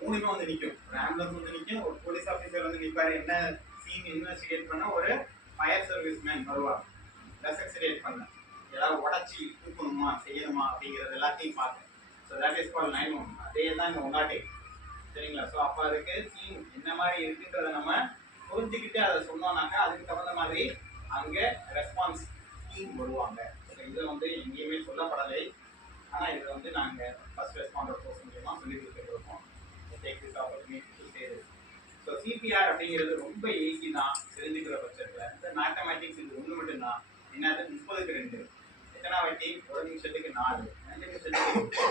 3மே வந்து நிற்கும். ஒரு ஆம்புலன்ஸ் வந்து நிற்கும், ஒரு போலீஸ் ஆஃபீஸர் வந்து நிற்பாரு, என்ன சீன் இன்வெஸ்டிகேட் பண்ண, ஒரு ஃபயர் சர்வீஸ் மேன் வருவார் ரெசக்சிடேட் பண்ண, ஏதாவது உடச்சி தூக்கணுமா செய்யணுமா அப்படிங்கிறது எல்லாத்தையும் பார்க்க. So that is call 911. அதே தான் இந்த 108. சரிங்களா? ஸோ அப்போ அதுக்கு சீன் என்ன மாதிரி இருக்குன்றதை நம்ம புரிஞ்சுக்கிட்டு அதை சொன்னோம்னாக்கா அதுக்கு தகுந்த மாதிரி அங்கே ரெஸ்பான்ஸ் டீம் வருவாங்க. ஸோ இதை வந்து எங்கேயுமே சொல்லப்படலை, ஆனால் இதை வந்து நாங்கள் ஃபர்ஸ்ட் ரெஸ்பாண்டர் கோர்ஸ் மூலியமாக சொல்லி கொடுத்துருக்கோம். Take this opportunity to say this. So CPR அப்படிங்கிறது ரொம்ப ஈஸி தான் தெரிஞ்சுக்கிற பட்சத்தில். இந்த மேத்தமேட்டிக்ஸ் இது ஒன்று மட்டும்தான். என்னது 30க்கு 2, எத்தனை வாட்டி? 1 நிமிஷத்துக்கு 4, 2 நிமிஷத்துக்கு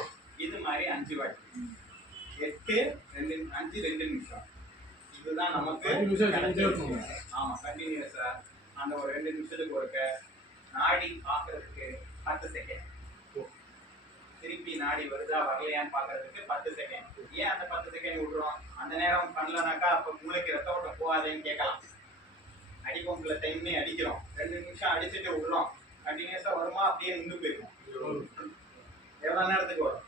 இது மாதிரி 5 வாட்டி, 8 2 5 2 நிமிஷம். இதுதான் நமக்கு ஆமாம் கண்டினியூஸா அந்த ஒரு 2 நிமிஷத்துக்கு ஒருக்க. நாடி பார்க்கறதுக்கு 10 செகண்ட், திருப்பி நாடி வருதா வரலையான்னு பார்க்கறதுக்கு 10 செகண்ட். ஏன் அந்த 10 செகண்ட் விடுறோம்? அந்த நேரம் பண்ணலனாக்கா அப்போ மூளைக்கு ரத்த ஓட்டம் போகாதேன்னு கேட்கலாம். அடிப்பம்புல டைம்னே அடிக்கிறோம், 2 நிமிஷம் அடிச்சுட்டு விடுறோம், கண்டினியூஸா வருமா? அப்படியே நின்று போயிடும். எவ்வளோ நேரத்துக்கு வரும்?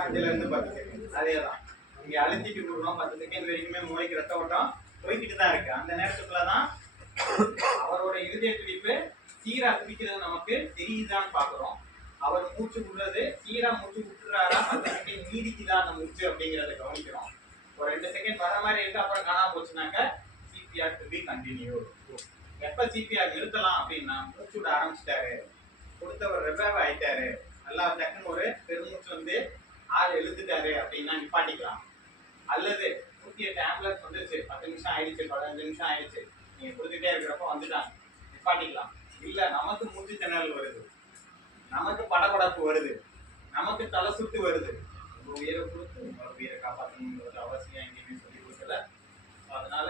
5லேருந்து 10 செகண்ட். அதே தான் இங்கே அழுத்திட்டு விடுறோம். 10 செகண்ட் வரைக்குமே மூளைக்கு ரத்த ஓட்டம் போய்கிட்டு தான் இருக்கு. அந்த நேரத்துக்குள்ள தான் அவரோட இருதய துடிப்பு சீரா துடிக்கிறது நமக்கு தெரியுதான்னு பார்க்குறோம். அவர் மூச்சு விடுறது சீரா மூச்சு விட்டுறாரா, 10 செகண்ட் நீடிக்குதா அந்த மூச்சு அப்படிங்கிறத கவனிக்கிறோம். ஒரு 2 செகண்ட் வர மாதிரி இருக்கு, அப்புறம் காணாம போச்சுனாக்க சிபிஆர் டு பி கண்டினியூ. எப்போ சிபிஆர் நிறுத்தலாம் அப்படின்னா, மூச்சு விட ஆரம்பிச்சிட்டாரு, கொடுத்தவர் ரெபேவ் ஆயிட்டாரு, நல்லா டக்குன்னு ஒரு பெருமூச்சு வந்து ஆள் எழுத்துட்டாரு அப்படின்னா நிப்பாட்டிக்கலாம். அல்லது 108 ஆம்புலன்ஸ் வந்துருச்சு, 10 நிமிஷம் ஆயிடுச்சு, 15 நிமிஷம் ஆயிடுச்சு, நீங்க கொடுத்துட்டே இருக்கிறப்ப வந்துட்டாங்க, நிப்பாட்டிக்கலாம். இல்லை நமக்கு மூச்சு திணறல் வருது, நமக்கு படபடப்பு வருது, நமக்கு தலை சுத்து வருது, ஒரு உயிரை கொடுத்து ஒரு உயிரை காப்பாற்றணுங்கிறது அவசியம் எங்கேயுமே சொல்லி கொடுக்கல. அதனால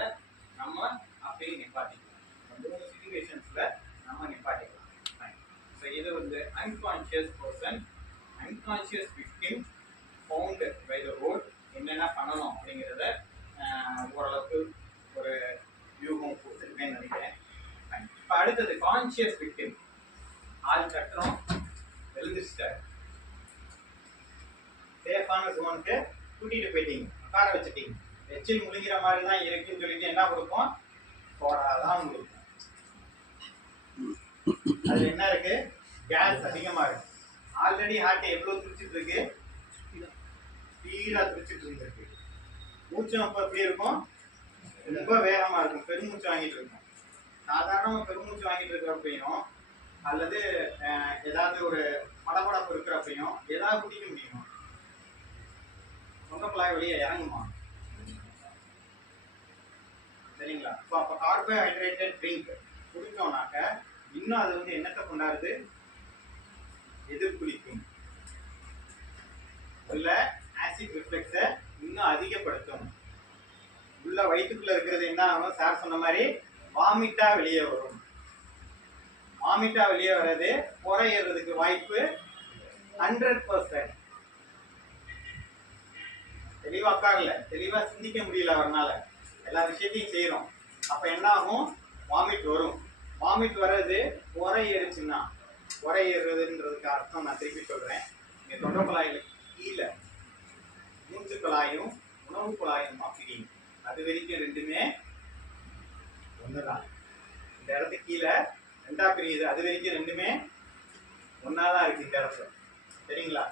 நம்ம அப்படியே நிப்பாட்டிக்கலாம். 3 சிச்சுவேஷன்ஸ்ல நம்ம நிப்பாட்டிக்கலாம். ஸோ இது வந்து unconscious person, unconscious victim found by the road. என்னென்ன பண்ணணும் அப்படிங்கிறத ஓரளவுக்கு ஒரு வியூகம் கொடுத்துருக்கேன்னு நினைக்கிறேன். இப்போ அடுத்தது கான்ஷியஸ் விக்டிம். ஆள் கட்டுறோம், எழுந்திரிச்சிட்டாரு, சேஃபான ஜோனுக்கு கூட்டிட்டு போயிட்டீங்க, உட்கார வச்சுட்டீங்க, எச்சில் முழுகிற மாதிரி தான் இருக்குன்னு சொல்லிட்டு என்ன கொடுப்போம்? சோடா தான் கொடுப்போம். அது என்ன இருக்கு? கேஸ் அதிகமா இருக்கு. ஆல்ரெடி ஹார்ட் எவ்வளவு துடிச்சிட்டு இருக்கு? ஸ்பீடா துடிச்சிட்டு இருந்திருக்கு. மூச்சும் அப்ப எப்படி இருக்கும்? ரொம்ப வேகமா இருக்கும், பெருமூச்சு வாங்கிட்டு இருக்கும். சாதாரண பெருமூச்சு வாங்கிட்டு இருக்கிறப்பையும் அல்லது ஏதாவது ஒரு படபடப்பு இருக்கிறப்பையும் ஏதாவது குடிக்க முடியுமா? சொந்தக்குழாய் வெளியே இறங்குமா? சரிங்களா? ஸோ அப்போ கார்போஹைட்ரேட்டட் ட்ரிங்க் குடிச்சோம்னாக்க இன்னும் அது வந்து என்னத்தை கொண்டாடுது? எதிர்குறிக்கும். உள்ள ஆசிட் ரிஃப்ளெக்ஸை இன்னும் அதிகப்படுத்தும். உள்ள வயிற்றுக்குள்ள இருக்கிறது என்ன ஆகும்? சார் சொன்ன மாதிரி வாமிட்டா வெளியே வரும். வாமிட்டா வெளியே வர்றது குறையிறதுக்கு வாய்ப்பு 100%. தெளிவா உட்காரல, தெளிவா சிந்திக்க முடியல, அவர்னால எல்லா விஷயத்தையும் செய்யறோம். அப்ப என்ன ஆகும்? வாமிட் வரும். வாமிட் வர்றது குறையிருச்சுன்னா குறையிறதுன்றதுக்கு அர்த்தம் நான் திருப்பி சொல்றேன். இங்க தொண்டை குழாயில கீழே மூச்சு குழாயும் உணவு குழாயுமா பிரியும். அது வரைக்கும் ரெண்டுமே ஒண்ணுதான். இந்த இடத்துக்கு கீழே ரெண்டா பிரியுது, அது வரைக்கும் ரெண்டுமே ஒன்னாதான் இருக்கு இந்த இடத்துல. சரிங்களா?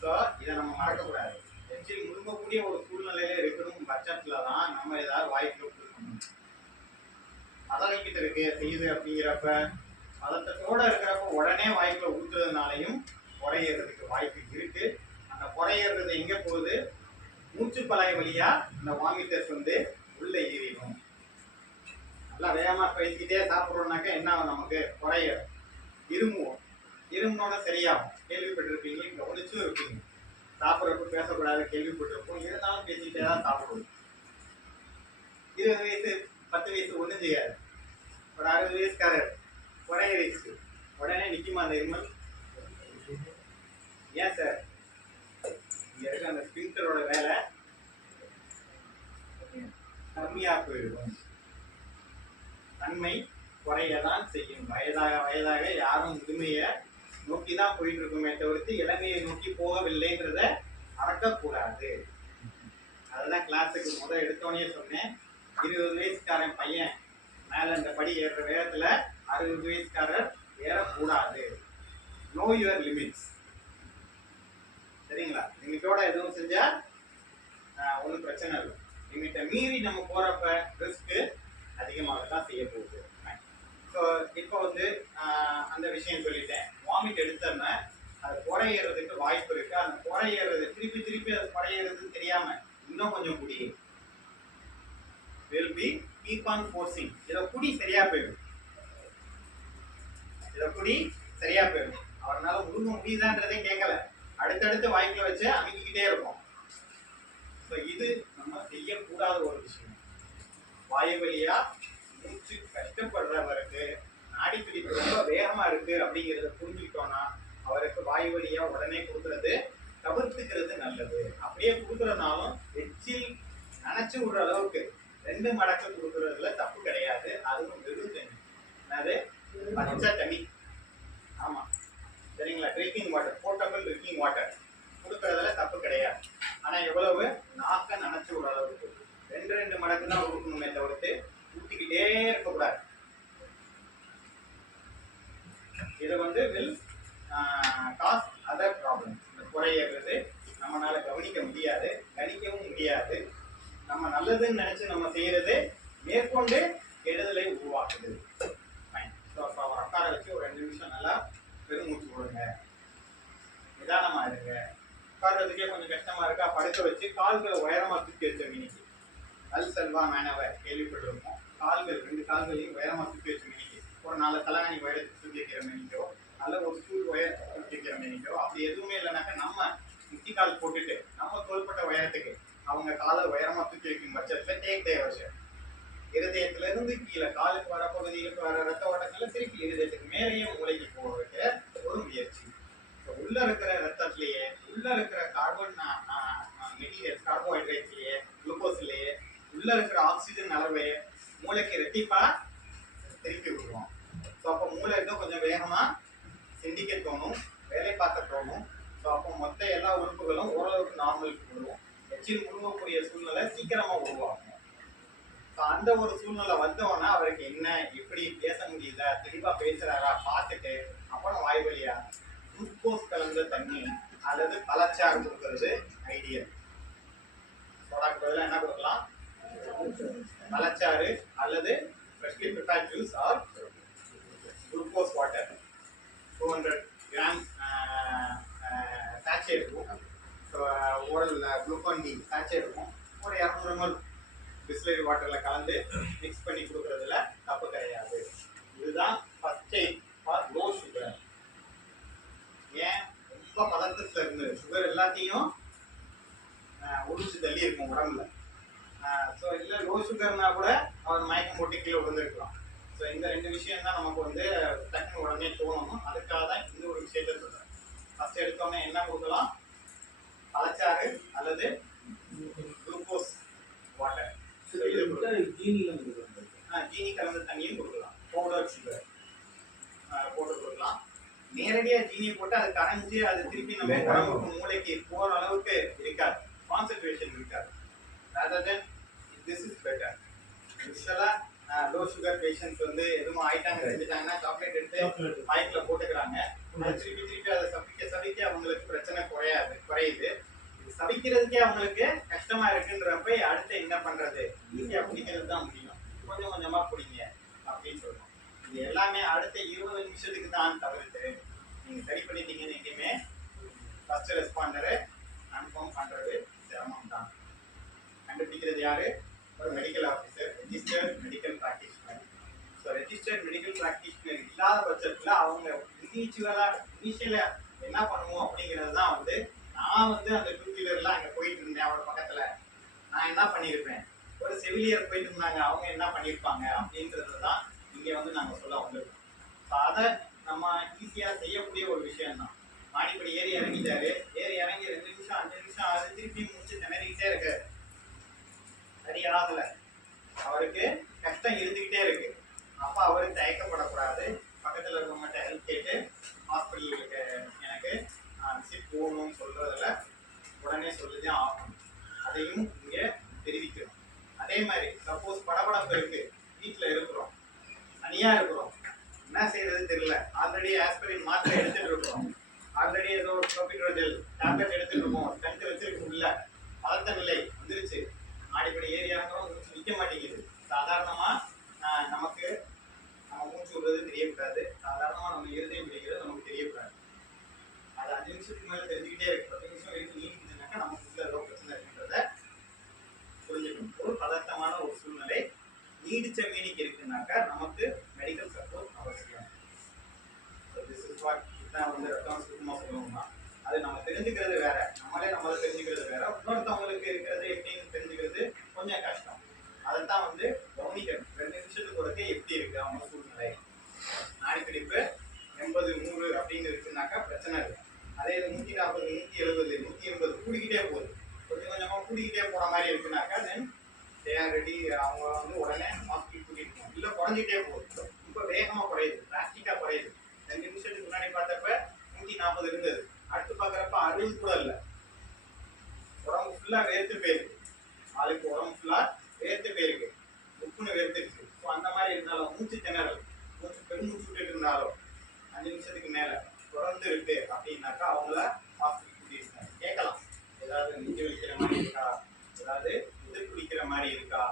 ஸோ இதை நம்ம மறக்கக்கூடாது. ஆக்சுவலி முழுங்கக்கூடிய ஒரு சூழ்நிலையில இருக்கணும் பட்சத்துல தான் நம்ம ஏதாவது வாய்ப்பு கொடுக்கணும். பதவிக்கிட்டு இருக்கு செய்யுது அப்படிங்கிறப்ப பதட்டத்தோட இருக்கிறப்ப உடனே வாய்ப்புல ஊத்துறதுனாலையும் குறையிறதுக்கு வாய்ப்பு இருக்கு. அந்த குறையிறது எங்க போகுது? மூச்சு பழாய் வழியா இந்த வாமிட்டர்ஸ் வந்து உள்ள ஏறிடும். நல்லா வேகமா பேசிக்கிட்டே சாப்பிட்றோம்னாக்கா என்ன ஆகும்? நமக்கு குறையிடும். இருமுவோம். இருமுனோட சரியாகும். கேள்விப்பட்டிருப்பீங்க, கவனிச்சும் இருப்பீங்க. சாப்பிட்றப்ப பேசக்கூடாது கேள்விப்பட்டிருப்போம். இருந்தாலும் பேசிக்கிட்டே தான் சாப்பிடுவோம். 20 வயசு 10 வயசு ஒன்றும் செய்யாது. ஒரு 60 வயசுக்காரர் குறையிடுச்சு, உடனே நிக்குமா அந்த இருமல்? ஏன் சார்? இங்க இருக்க அந்த ஸ்பிரிண்டரோட வேலை கம்மியா போயிடும். தன்மை குறையதான் செய்யும். வயதாக வயதாக யாரும் முதுமையை நோக்கி தான் போயிட்டு இருக்குமே தவிர்த்து இளமையை நோக்கி போகவில்லைன்றத மறக்கக்கூடாது. அதுதான் கிளாஸுக்கு முதல் எடுத்தோடனே சொன்னேன். 20 வயசுக்காரன் பையன் மேல இந்த படி ஏறுற வேகத்துல 60 வயசுக்காரர் ஏறக்கூடாது. Know your limits. சரிங்களா? லிமிட்டோட எதுவும் செஞ்சா ஒன்றும் பிரச்சனை இல்லை. லிமிட்டை மீறி நம்ம போறப்ப ரிஸ்க் அதிகமாக தான் செய்ய போகுது. ஸோ இப்போ வந்து அந்த விஷயம் சொல்லிட்டேன். வாமிட் எடுத்தோம்னா அது குறையிறதுக்கு வாய்ப்பு இருக்கு. அந்த குறையிறது திருப்பி திருப்பி அது குறையிறதுன்னு தெரியாம இன்னும் கொஞ்சம் குடியும். will be keep on forcing. இதை குடி சரியா போயிடும். இதை குடி சரியா போயிடும். அவரால் முழுங்க முடியுதான்றதே கேட்கல, அடுத்தடுத்து வாய்க்குல வச்சு அமைக்கிக்கிட்டே இருக்கும். ஸோ இது நம்ம செய்யக்கூடாத ஒரு விஷயம். வாயு வழியா மூச்சு கஷ்டப்படுறவருக்கு நாடி துடிப்பு ரொம்ப வேகமா இருக்கு அப்படிங்கிறத புரிஞ்சுக்கிட்டோம்னா அவருக்கு வாயு வழியா உடனே கொடுக்கறது தவிர்த்துக்கிறது நல்லது. அப்படியே கொடுக்கறதுனாலும் எச்சில் நினைச்சு விடுற அளவுக்கு 2 மடக்கு கொடுக்கறதுல தப்பு கிடையாது. அதுவும் வெறும் தண்ணி, அதாவது பச்சை தண்ணி. ஆமா, சரிங்களா? Drinking water, portable drinking water கொடுக்கறதுல தப்பு கிடையாது. ஆனா எவ்வளவு? நாக்க நினைச்சு விடுற அளவுக்கு 2 மடக்கு தான் கொடுக்கணுமே தவிர்த்து ஊத்திக்கிட்டே இருக்கக்கூடாது. இது வந்து வில் காஸ் அதர் ப்ராப்ளம். இந்த குறையிறது நம்மளால கவனிக்க முடியாது, கணிக்கவும் முடியாது. நம்ம நல்லதுன்னு நினைச்சு நம்ம செய்யறது மேற்கொண்டு கெடுதலை உருவாக்குது. அவர் உட்கார வச்சு ஒரு 2 நிமிஷம் நல்லா பெருமூச்சு விடுங்க, நிதானமா இருங்க. உட்கார்றதுக்கே கொஞ்சம் கஷ்டமா இருக்கா, படுக்க வச்சு கால்களை உயரமா தூக்கி வச்ச மினிக்கு அல் செல்வா மேனவர் கேள்விப்பட்டிருக்கோம். கால்கள் 2 கால்களையும் உயரமா தூக்கி வச்ச மினிக்கு ஒரு 4 தலகாணி உயரத்துக்கு தூக்கி வைக்கிற மினிக்கோ அல்ல ஒரு ஸ்டூல் உயரத்துக்கு தூக்கி வைக்கிற மினிக்கோ அப்படி எதுவுமே இல்லைனாக்கா நம்ம முட்டி கால் போட்டுட்டு நம்ம தோள்பட்ட உயரத்துக்கு அவங்க காலை உயரமா தூக்கி வைக்கும் பட்சத்துல டேக் டைவர்ஷன். இருதயத்துல இருந்து கீழே காலுக்கு வர பகுதியிலுக்கு வர ரத்த ஓட்டத்துல திருப்பி இருதயத்துக்கு மேலேயே மூளைக்கு போக வைக்க ஒரு முயற்சி. உள்ள இருக்கிற ரத்தத்திலேயே உள்ள இருக்கிற கார்பன் மெட்டீரியல்ஸ், கார்போஹைட்ரேட்ஸ்லயே குளுக்கோஸ்லயே உள்ள இருக்கிற ஆக்சிஜன் அளவை மூளைக்கு ரெட்டிப்பா திருப்பி விடுவோம். ஸோ அப்போ மூளை இன்னும் கொஞ்சம் வேகமா சிந்திக்க தோணும், வேலை பார்க்க தோணும். ஸோ அப்போ மொத்த எல்லா உறுப்புகளும் ஓரளவுக்கு நார்மலுக்கு விடுவோம். எச்சில் முழுங்கக்கூடிய சூழ்நிலை சீக்கிரமா உருவாகும். ஸோ அந்த ஒரு சூழ்நிலை வந்தோன்னா அவருக்கு என்ன எப்படி பேச முடியுதா, தெளிவா பேசுறாரா பார்த்துட்டு அப்புறம் வாய் வழியா குளுக்கோஸ் கலந்த தண்ணி அல்லது பழச்சாறு கொடுக்கறது ஐடியல். சோடாக்கு பதிலாக என்ன கொடுக்கலாம்? பழச்சாறு அல்லது freshly prepared juice or glucose water. 200 grams sachet இருக்கும். So oral Glucon D sachet இருக்கும். ஒரு 200 ml பிஸ்லரி வாட்டரில் கலந்து மிக்ஸ் பண்ணி கொடுக்குறதுல தப்பு கிடையாது. இதுதான் first eight for low sugar. ஏன் ரொம்ப பதட்டத்தில் இருந்து சுகர் எல்லாத்தையும் உடிச்சு தள்ளி இருக்கும் உடம்புல. ஸோ இல்லை லோ சுகர்னா கூட அவர் மயக்கம் போட்டு கீழே விழுந்துருக்கலாம். ஸோ இந்த 2 விஷயம் தான் நமக்கு வந்து டக்குனு உடனே தோணணும். அதுக்காக தான் இந்த ஒரு விஷயத்த சொல்கிறேன். ஃபர்ஸ்ட் எடுத்தோடனே என்ன கொடுக்கலாம்? பழச்சாறு அல்லது குளுக்கோஸ் வாட்டர். ஜீனி கலந்த தண்ணியும் கொடுக்கலாம். பவுடர் சுகர் போட்டு கொடுக்கலாம். நேரடியா ஜீனியை போட்டு அது கரைஞ்சு அது திருப்பி நம்ம உடம்புக்கு மூளைக்கு போற அளவுக்கு இருக்காது, கான்சென்ட்ரேஷன் இருக்காது. rather than this is better. யூஸ்வலா லோ சுகர் பேஷண்ட்ஸ் வந்து எதுவும் ஆயிட்டாங்க செஞ்சுட்டாங்கன்னா சாக்லேட் எடுத்து வாய்க்குல போட்டுக்கிறாங்க. அது திருப்பி திருப்பி அதை சபிக்க அவங்களுக்கு பிரச்சனை குறையுது. சபிக்கிறதுக்கே அவங்களுக்கு கஷ்டமா இருக்குன்றப்ப அடுத்து என்ன பண்றது, ஈஸியா பிடிக்கிறது தான் முடியும். கொஞ்சம் கொஞ்சமா பிடிங்க அப்படின்னு சொல்றோம். இது எல்லாமே அடுத்த 20 நிமிஷத்துக்கு தான் தவிர்த்து நீங்க சரி பண்ணிட்டீங்கன்னு எங்கேயுமே ஃபர்ஸ்ட் ரெஸ்பாண்டரை கன்ஃபார்ம் பண்றது சிரமம் தான். கண்டுபிடிக்கிறது யாரு? ஒரு medical officer, registered medical practitioner. So registered medical practitioner இல்லாத பட்சத்தில் அவங்க இனிஷியலாக என்ன பண்ணுவோம் அப்படிங்கிறது தான் வந்து, நான் வந்து அந்த 2 வீலரில் அங்கே போயிட்டு இருந்தேன் அவரோட பக்கத்தில், நான் என்ன பண்ணியிருப்பேன், ஒரு செவிலியர் போயிட்டு இருந்தாங்க அவங்க என்ன பண்ணியிருப்பாங்க அப்படின்றது தான் இங்கே வந்து நாங்கள் சொல்ல வந்திருக்கோம். ஸோ அதை நம்ம ஈஸியாக செய்யக்கூடிய ஒரு விஷயம்தான். மாடிப்படி ஏறி இறங்கிட்டாரு, ஏறி இறங்கி 2 நிமிஷம் 5 நிமிஷம் அது திருப்பி முடிச்சு திணறிக்கிட்டே இருக்காரு, சரியாகல, அவருக்கு கஷ்டம் இருந்துகிட்டே இருக்கு. அப்ப அவரு தயக்கப்படக்கூடாது, பக்கத்துல இருக்கவங்ககிட்ட ஹெல்ப் கேட்டு ஹாஸ்பிட்டலுக்கு எனக்கு விசிட் போகணும்னு சொல்றதுல உடனே சொல்லுதே ஆகணும். அதையும் இங்க தெரிவிக்கிறோம். அதே மாதிரி சப்போஸ் படபடப்பு இருக்கு, வீட்டுல இருக்கிறோம், தனியா இருக்கிறோம், என்ன செய்யறது தெரியல, ஆல்ரெடி ஆஸ்பிரின் மாத்திரை எடுத்துட்டு இருக்கோம், ஆல்ரெடி ஏதோ ப்ரோபிட்ரோஜல் டேப்லெட் எடுத்துட்டு இருக்கோம், ஸ்டண்ட் வச்சிருக்க முடியல, பதத்த நிலை வந்துருச்சு, மாடிப்படி ஏறி இறங்குறோம், மூச்சு நிற்க மாட்டேங்குது. சாதாரணமா நமக்கு நம்ம மூச்சு விடுறது தெரியக்கூடாது, சாதாரணமா நம்ம இருதயம் பிடிக்கிறது நமக்கு தெரியக்கூடாது. அது 5 நிமிஷத்துக்கு மேல தெரிஞ்சுக்கிட்டே இருக்கு, 10 நிமிஷம் வரைக்கும் நீடிக்குதுனாக்கா நமக்கு உள்ள ஏதோ பிரச்சனை இருக்குன்றத புரிஞ்சுக்கணும். ஒரு பதட்டமான ஒரு சூழ்நிலை நீடிச்ச மீனிக்கு இருக்குனாக்கா நமக்கு மெடிக்கல் சப்போர்ட் அவசியம். திஸ் இஸ் வாட் இதான் வந்து ரெஃபரன்ஸ் சுத்தமாக சொல்லணும்னா, அது நம்ம தெரிஞ்சுக்கிறது வேற, நம்மளை தெரிஞ்சுக்கிறது வேற, இன்னொருத்தவங்களுக்கு இருக்கிறது எப்படின்னு தெரிஞ்சுக்கிறது கொஞ்சம் கஷ்டம். அதைத்தான் வந்து கவனிக்கணும். 2 நிமிஷத்துக்கு ஒருக்கே எப்படி இருக்கு அவங்க சூழ்நிலை, நாடிப்பிடிப்பு 80 100 அப்படின்னு இருக்குனாக்கா பிரச்சனை இல்லை. அதே 140 170 180 கூடிக்கிட்டே போகுது, கொஞ்சம் கொஞ்சமா கூடிக்கிட்டே போற மாதிரி இருக்குனாக்கா தென் தே ஆர் ரெடி, அவங்க வந்து உடனே ஹாஸ்பிட்டல் கூட்டிட்டு போகணும். இல்லை குறைஞ்சிட்டே போகுது, ரொம்ப வேகமா குறையுது, டிராஸ்டிக்கா குறையுது. 2 நிமிஷத்துக்கு முன்னாடி பார்த்தப்ப 140 இருந்தது, அடுத்து பார்க்குறப்ப 60 கூட இல்லை, உடம்பு ஃபுல்லா வேர்த்து போயிருக்கு, ஆளுக்கு உடம்பு ஃபுல்லா வேர்த்து போயிருக்கு, உப்புன்னு வேர்த்துருச்சு. ஸோ அந்த மாதிரி இருந்தாலும் மூச்சு திணறல், பெருமூச்சு விட்டுட்டு இருந்தாலும் 5 நிமிஷத்துக்கு மேல தொடர்ந்து இருக்கு அப்படின்னாக்கா அவங்கள ஹாஸ்பிட்டல் கூட்டிட்டு கேட்கலாம், ஏதாவது நெஞ்சு வலிக்கிற மாதிரி இருக்கா, ஏதாவது எதிர் குடிக்கிற மாதிரி இருக்கா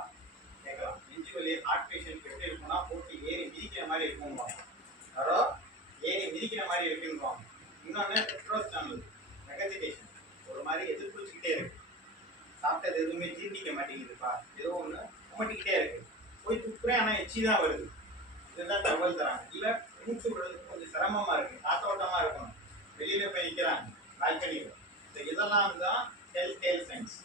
கேட்கலாம். நெஞ்சு வலி ஹார்ட் பேஷண்ட் எப்படி இருக்குன்னா போட்டு ஏறி மிதிக்கிற மாதிரி இருக்கும்பாங்க, யாரோ ஏறி மிதிக்கிற மாதிரி இருக்குன்னுவாங்க. இன்னொன்று பெட்ரோஸ்டாமல் ரெகசிடேஷன், ஒரு மாதிரி எதிர்பிடிச்சிக்கிட்டே இருக்கு, சாப்பிட்டது எதுவுமே ஜீர்ணிக்க மாட்டேங்குதுப்பா, ஏதோ ஒன்று குமட்டிக்கிட்டே இருக்கு, போய் துப்புறேன் ஆனால் எச்சி தான் வருது, இதுதான் தகவல் தராங்க. இல்லை மூச்சு விடுறதுக்கு கொஞ்சம் சிரமமா இருக்கு, காத்தோட்டமா இருக்கணும், வெளியில போய் நிற்கிறாங்க பால்கனியில், இதெல்லாம் தான் டெல் சைன்ஸ்.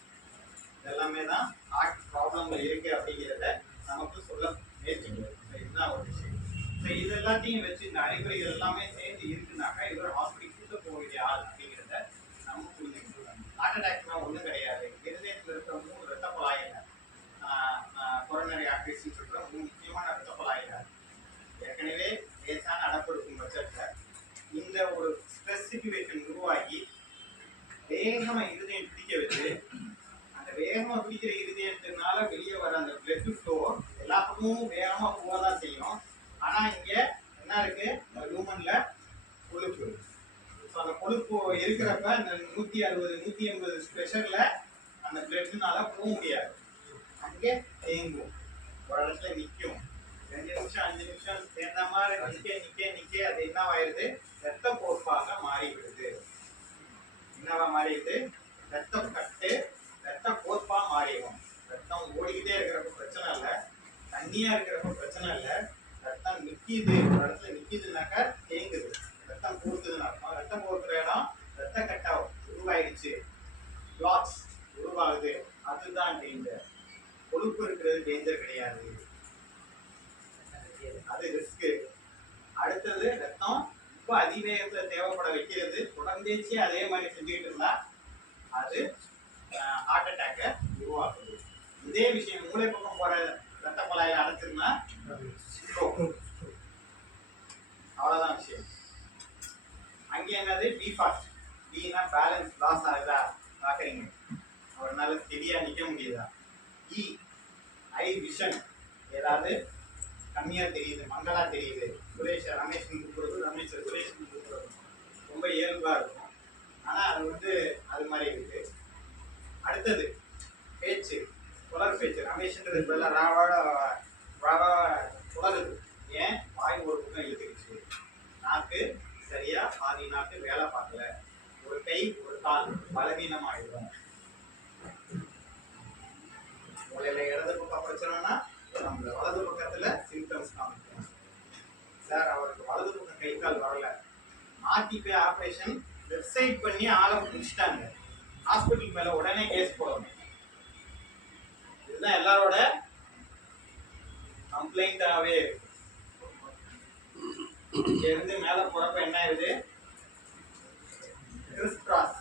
இதெல்லாமே தான் ஹார்ட் ப்ராப்ளங்கள் இருக்கு அப்படிங்கிறத நமக்கு சொல்ல முயற்சிக்கிறது. இதுதான் ஒரு விஷயம். இது எல்லாத்தையும் வச்சு இந்த அறிகுறிகள் எல்லாமே சேர்ந்து இருக்குனாக்கா இவர் ஹாஸ்பிட்டல் கூட்டு போக வேண்டிய ஆள் அப்படிங்கிறத நம்ம புரிஞ்சுக்கணும். ஹார்ட் அட்டாக்னா ஒன்றும் கிடையாது, இருதயத்தில் இருக்கிற 3 ரத்த குழாய்கள், கொரோனரி ஆர்டரிஸ்ன்னு சொல்ற 3 முக்கியமான ரத்த குழாய்கள் ஏற்கனவே லேசான அடப்படுக்கும் பட்சத்தில் இந்த ஒரு ஸ்ட்ரெஸ் சிச்சுவேஷன் உருவாகி வேகமா இருதயம் பிடிக்க வச்சு, அந்த வேகமா பிடிக்கிற இருதயத்தினால வெளியே வர அந்த பிளட் ஃப்ளோ எல்லா பக்கமும் வேகமா போகதான் செய்யும். ஆனா இங்க என்ன இருக்கு, ஹியூமன்ல கொழுப்பு. அந்த கொழுப்பு இருக்கிறப்ப அந்த 160 180 ப்ரெஷர்ல அந்த பிளட்னால போக முடியாது, அங்கே தேங்கும், ஒரு இடத்துல நிற்கும். 2 நிமிஷம் 5 நிமிஷம் சேர்ந்த மாதிரி நிக்க அது என்னவாயிருது, ரத்த கோர்ப்பாக மாறிவிடுது. என்னவா மாறிடுது, ரத்தம் கட்டு ரத்த கோர்ப்பா மாறிடும். ரத்தம் ஓடிக்கிட்டே இருக்கிறப்ப பிரச்சனை இல்லை, தண்ணியா இருக்கிறப்ப பிரச்சனை இல்லை, ரத்தம் நிக்கிது, ஒரு இடத்துல நிக்கிதுனாக்கா தேங்குது, ரத்தம் கோர்க்குதுன்னு அர்த்தம். ரத்தம் கோர்க்கிற இடம் ரத்த கட்டா உருவாயிடுச்சு, பிளாக்ஸ் உருவாகுது, அதுதான் டேஞ்சர். கொழுப்பு இருக்கிறது டேஞ்சர் கிடையாது, அது ரிஸ்க். அடுத்தது ரத்தம் ரொம்ப அதிவேகத்துல தேவைப்பட வைக்கிறது, உடம்பேச்சியே அதே மாதிரி செஞ்சுக்கிட்டு இருந்தா அது ஹார்ட் அட்டாக்கை உருவாக்குது. இதே விஷயம் மூளை பக்கம் போற ரத்த குழாயில அடைச்சிருந்தா அவ்வளவுதான் விஷயம். அங்கே என்னது டிஃபாஸ்ட், டினா பேலன்ஸ் லாஸ் ஆகுதா பார்க்குறீங்க, அவரால் ஸ்டெடியாக நிற்க முடியுதா. இ ஐ விஷன், ஏதாவது கம்மியாக தெரியுது, மங்களா தெரியுது, சுரேஷ் ரமேஷ்னு கூப்பிடுறது, ரமேஷ் சுரேஷ்னு கூப்பிடுறது ரொம்ப இயல்பாக இருக்கும். ஆனால் அது வந்து அது மாதிரி இருக்கு. அடுத்தது பேச்சு, புலர் பேச்சு. ரமேஷ்ன்றது இப்பெல்லாம் ராவா புலருது. ஏன்? வாய் ஒரு பக்கம் இழுத்துக்கிச்சு, நாக்கு சரியா பாதி நாக்கு வேலை பார்க்கல, ஒரு கை ஒரு கால் பலவீனமாயிடும். மூளையில இடது பக்கம் பிரச்சனைனா நம்ம வலது பக்கத்துல சிம்டம்ஸ் காமிக்கும். சார் அவருக்கு வலது பக்கம் கை கால் வரல, ஆர்டிபி ஆப்ரேஷன் வெப்சைட் பண்ணி ஆளை முடிச்சிட்டாங்க, ஹாஸ்பிட்டல் மேல உடனே கேஸ் போடணும். இதுதான் எல்லாரோட கம்ப்ளைண்டாவே இருக்கு. இங்க இருந்து மேல போறப்ப என்ன ஆகுது, கிறிஸ் கிராஸ்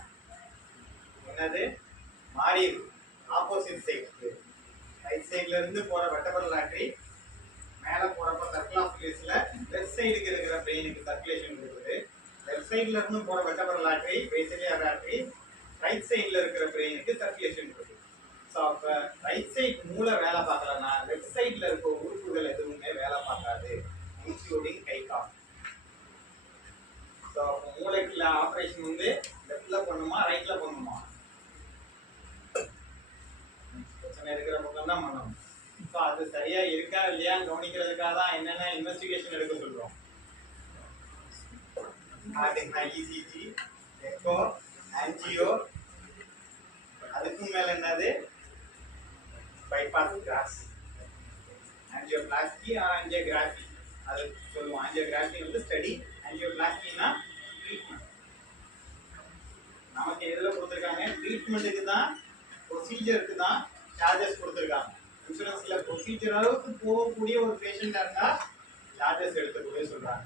என்னது மாறி இருக்கு, ஆப்போசிட் சைடு. ரைட் சைட்ல இருந்து போற வெட்டபல் லாட்ரி மேல போறப்ப சர்க்கிள் ஆஃப் பிளேஸ்ல லெஃப்ட் சைடுக்கு இருக்கிற பிரெயினுக்கு சர்க்குலேஷன் இருக்குது. லெஃப்ட் சைட்ல இருந்து போற வெட்டபல் லாட்ரி பேசிலியர் லாட்ரி ரைட் சைட்ல இருக்கிற பிரெயினுக்கு சர்க்குலேஷன் இருக்குது. ஸோ அப்போ ரைட் சைட் மூளை வேலை பார்க்கலன்னா லெஃப்ட் சைட்ல இருக்க உறுப்புகள் எதுவுமே வேலை பார்க்காது, இன்க்ளூடிங் கை கால். ஸோ அப்போ மூளைக்குள்ள ஆப்ரேஷன் வந்து லெஃப்ட்ல பண்ணுமா ரைட்ல பண்ணுமா, பிரச்சனை இருக்கிற பக்கம் தான் பண்ணணும். ஸோ அது சரியா இருக்கா இல்லையான்னு கவனிக்கிறதுக்காக தான் என்னென்ன இன்வெஸ்டிகேஷன் எடுக்க சொல்றோம். இசிஜி, எக்கோ, ஆன்ஜியோ, அதுக்கும் மேல என்னது bypass cross, angioplasty or angiography அது சொல்லுவோம். ஆன்ஜியோகிராஃபி வந்து ஸ்டடி, ஆன்ஜியோபிளாஸ்டினா ட்ரீட்மெண்ட். நமக்கு எதில் கொடுத்துருக்காங்க, ட்ரீட்மெண்ட்டுக்கு தான் ப்ரொசீஜருக்கு தான் சார்ஜஸ் கொடுத்துருக்காங்க. இன்சூரன்ஸில் ப்ரொசீஜர் அளவுக்கு போகக்கூடிய ஒரு பேஷண்ட்டாக இருந்தால் சார்ஜஸ் எடுத்துக்கூடிய சொல்கிறாங்க.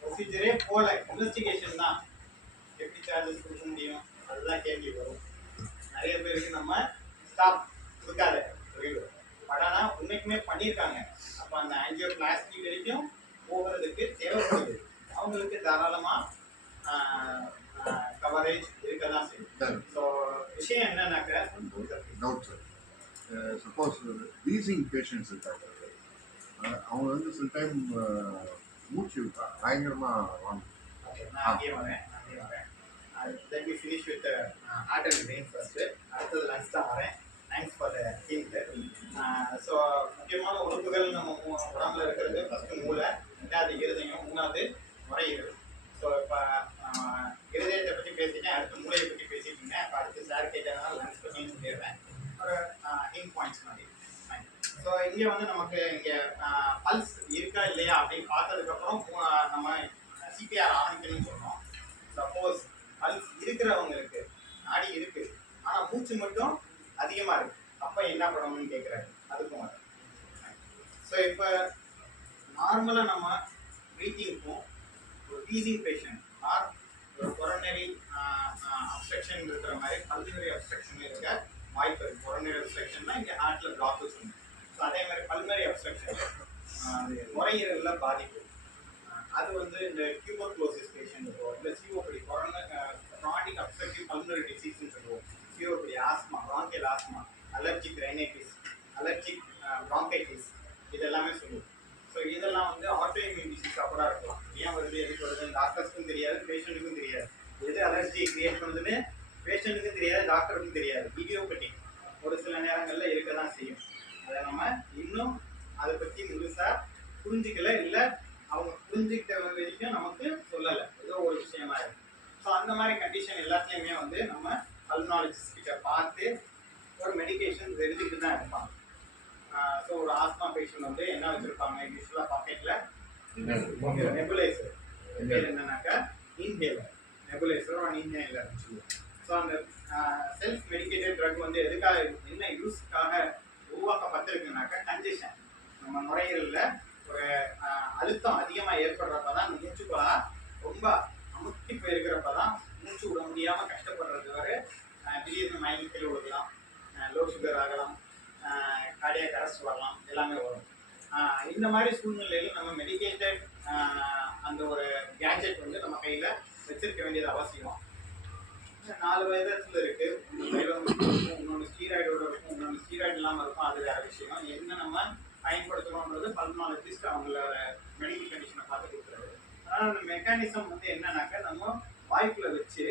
ப்ரொசீஜரே போல இன்வெஸ்டிகேஷன் தான், எப்படி சார்ஜஸ் கொடுக்க முடியும், அதுதான் கேள்வி வரும். நிறைய பேருக்கு நம்ம ஸ்டாப் கொடுக்காத சொல்லிடுவோம். பட் ஆனால் உண்மைக்குமே பண்ணியிருக்காங்க. அப்போ அந்த ஆன்ஜியோபிளாஸ்டி வரைக்கும் போகிறதுக்கு தேவைப்படுது, அவங்களுக்கு தாராளமாக கவரேஜ் இருக்க தான் செய்யும். ஸோ விஷயம் என்னன்னாக்க, doubt sir, suppose wheezing patients இருக்காங்க, அவங்க வந்து சில டைம் மூச்சு பயங்கரமாக வாங்க. நான் அங்கேயே வரேன். Let me finish with the heart and brain first. அடுத்தது லங்ஸ் தான் வரேன். Thanks for the hint. So முக்கியமான உறுப்புகள் நம்ம உடம்புல இருக்கிறது ஃபர்ஸ்ட் மூளை, ரெண்டாவது இருதயம், மூணாவது நுரையீரல். ஸோ இப்போ இருதயத்தை பற்றி பேசிட்டேன், அடுத்து மூளையை பற்றி பேசிட்டீங்க. இப்போ அடுத்து சார் கேட்டதுனால லங்ஸ் பற்றியும் சொல்லிடுறேன், ஒரு ஹிண்ட் பாயிண்ட்ஸ் மாதிரி. ஸோ இங்கே வந்து நமக்கு இங்கே பல்ஸ் இருக்கா இல்லையா அப்படின்னு பார்த்ததுக்கப்புறம் நம்ம சிபிஆர் ஆரம்பிக்கணும்னு சொன்னோம். சப்போஸ் பல்ஸ் இருக்கிறவங்களுக்கு நாடி இருக்கு ஆனால் மூச்சு மட்டும் அதிகமாக இருக்கு, அப்போ என்ன பண்ணணும்னு கேட்குறாரு. அதுக்கும் வர ஸோ இப்போ நார்மலாக நம்ம ப்ரீத்திங்க்கும் ஒரு வீசிங் பேஷண்ட் ஆர் ஒரு கொரோனரி அப்ஸ்ட்ரக்ஷன் இருக்கிற மாதிரி பல்மனரி அப்ஸ்ட்ரக்ஷன் இருக்க வாய்ப்பு இருக்குது. கொரோனரி அப்ஸ்ட்ரக்ஷன்னா இங்கே ஹார்ட்டில் பிளாக்கேஜ் உண்டு. ஸோ அதே மாதிரி பல்மனரி அப்ஸ்ட்ரக்ஷன் நுரையீரலில் பாதிப்பு, அது வந்து இந்த டியூபர்குலோசிஸ் பேஷண்ட்டுக்கோ இல்லை சிஓபடி க்ரானிக் அப்ஸ்ட்ரக்டிவ் பல்மனரி டிசீஸ்ன்னு சொல்லுவோம், COPD, asthma, bronchial asthma, allergic rhinitis, allergic bronchitis, இதெல்லாமே சொல்லுவோம். ஸோ இதெல்லாம் வந்து ஆட்டோஇம்யூன் டிசீஸாக கூட இருக்கலாம். ஏன் வருது, எதுக்கு வருதுன்னு டாக்டர்ஸ்க்கும் தெரியாது, பேஷண்ட்டுக்கும் தெரியாது. எது அலர்ஜியை கிரியேட் பண்ணுதுன்னு பேஷண்ட்டுக்கும் தெரியாது, டாக்டருக்கும் தெரியாது. இடியோபெட்டிக் ஒரு சில நேரங்களில் இருக்க தான் செய்யும். அதை நம்ம இன்னும் அதை பற்றி முழுசாக புரிஞ்சிக்கல, இல்லை அவங்க புரிஞ்சுக்கிட்ட வரைக்கும் நமக்கு சொல்லலை, ஏதோ ஒரு விஷயமா இருக்கு. ஸோ அந்த மாதிரி கண்டிஷன் எல்லாத்தையுமே வந்து நம்ம பல்மனாலஜிஸ்ட் கிட்ட பார்த்து ஒரு மெடிகேஷன் எழுதிட்டு தான் இருப்பாங்க. ஸோ ஒரு ஆஸ்மா பேஷண்ட் வந்து என்ன வச்சுருப்பாங்க, யூஸ்வலாக பாக்கெட்டில் நெபுலைசர், பேர் என்னன்னாக்கா இன்ஹேலர், நெபுலைசர் ஒரு இன்ஹேலர் சொல்லுவோம். ஸோ அந்த செல்ஃப் மெடிக்கேட்டட் ட்ரக் வந்து எதுக்காக, என்ன யூஸ்க்காக உருவாக்கப்பட்டிருக்குனாக்கா, கன்ஜெஷன், நம்ம நுரையீரலில் ஒரு அழுத்தம் அதிகமாக ஏற்படுறப்ப தான் அந்த மூச்சுக்குழா ரொம்ப அமுக்கி போயிருக்கிறப்ப தான் மூச்சு விட முடியாமல் கஷ்டப்படுறது வரை திடீர்னு மயங்கி கீழே விழுகலாம், லோ சுகர் ஆகலாம், கார்டியாக் அரெஸ்ட் வரலாம், எல்லாமே வரும். இந்த மாதிரி சூழ்நிலையில் நம்ம மெடிக்கேட்டட் அந்த ஒரு கேட்ஜெட் வந்து நம்ம கையில் வச்சிருக்க வேண்டிய வேண்டியது அவசியம். 4 விதத்துல இருக்கு. இன்னொன்று ஸ்டீராய்டோட இருக்கும், இன்னொன்று ஸ்டீராய்டு இல்லாமல் இருக்கும். அது வேற விஷயம். என்ன நம்ம பயன்படுத்துறோம்ன்றது பல்மாலஜிஸ்ட் அவங்களோட மெடிக்கல் கண்டிஷனை பார்த்து கொடுக்குறாரு. ஆனால் அந்த மெக்கானிசம் வந்து என்னன்னாக்கா நம்ம வாய்ப்புல வச்சு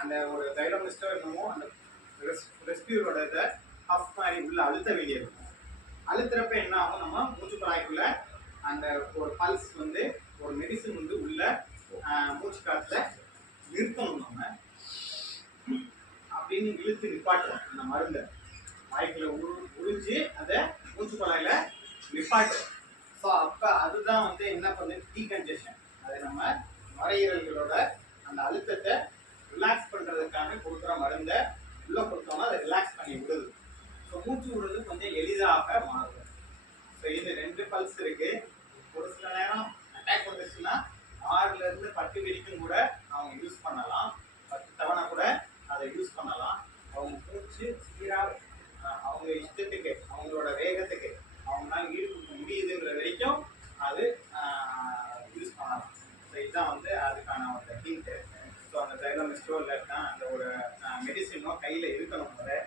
அந்த ஒரு தைலமிஸ்டோ என்னமோ அந்த ரெஸ்பியூரோட இதை ஹஃப் மாதிரி உள்ள அழுத்த வேண்டியது இருக்கும். அழுத்துறப்ப என்ன ஆகும், நம்ம மூச்சு குழாய்க்குள்ள அந்த ஒரு பல்ஸ் வந்து ஒரு மெடிசன் வந்து உள்ள மூச்சு காற்றுல நிறுத்தணும். நம்ம அப்படின்னு இழுத்து நிப்பாட்டுறோம் அந்த மருந்தை வாய்க்குள்ள உறிஞ்சு அதை மூச்சு குழாயில நிப்பாட்டுறோம். ஸோ அப்போ அதுதான் வந்து என்ன பண்ணுது, டீகன்ஜெஷன். அது நம்ம நுரையீரல்களோட அந்த அழுத்தத்தை ரிலாக்ஸ் பண்ணுறதுக்காக கொடுக்குற மருந்தை உள்ளே கொடுத்தோம்னா அதை ரிலாக்ஸ் பண்ணி விடுது. ஸோ மூச்சு விடுறது கொஞ்சம் எளிதாக மாறுது. ஸோ இது 2 பல்ஸ் இருக்கு. ஒரு சில நேரம் அட்டாக் வந்துச்சுன்னா 6லேருந்து 10 வரைக்கும் கூட அவங்க யூஸ் பண்ணலாம். 10 தவணை கூட அதை யூஸ் பண்ணலாம். அவங்க மூச்சு சீராக அவங்க இஷ்டத்துக்கு அவங்களோட வேகத்துக்கு அவங்களால ஈடுபடுத்த முடியுதுன்ற வரைக்கும் அது யூஸ் பண்ணலாம். ஸோ இதுதான் வந்து அதுக்கான ஒரு ஹிண்ட். ஸோ அந்த தைலமிஸ்டோ இல்லைன்னா அந்த ஒரு மெடிசினோ கையில் இருக்கணும். அதை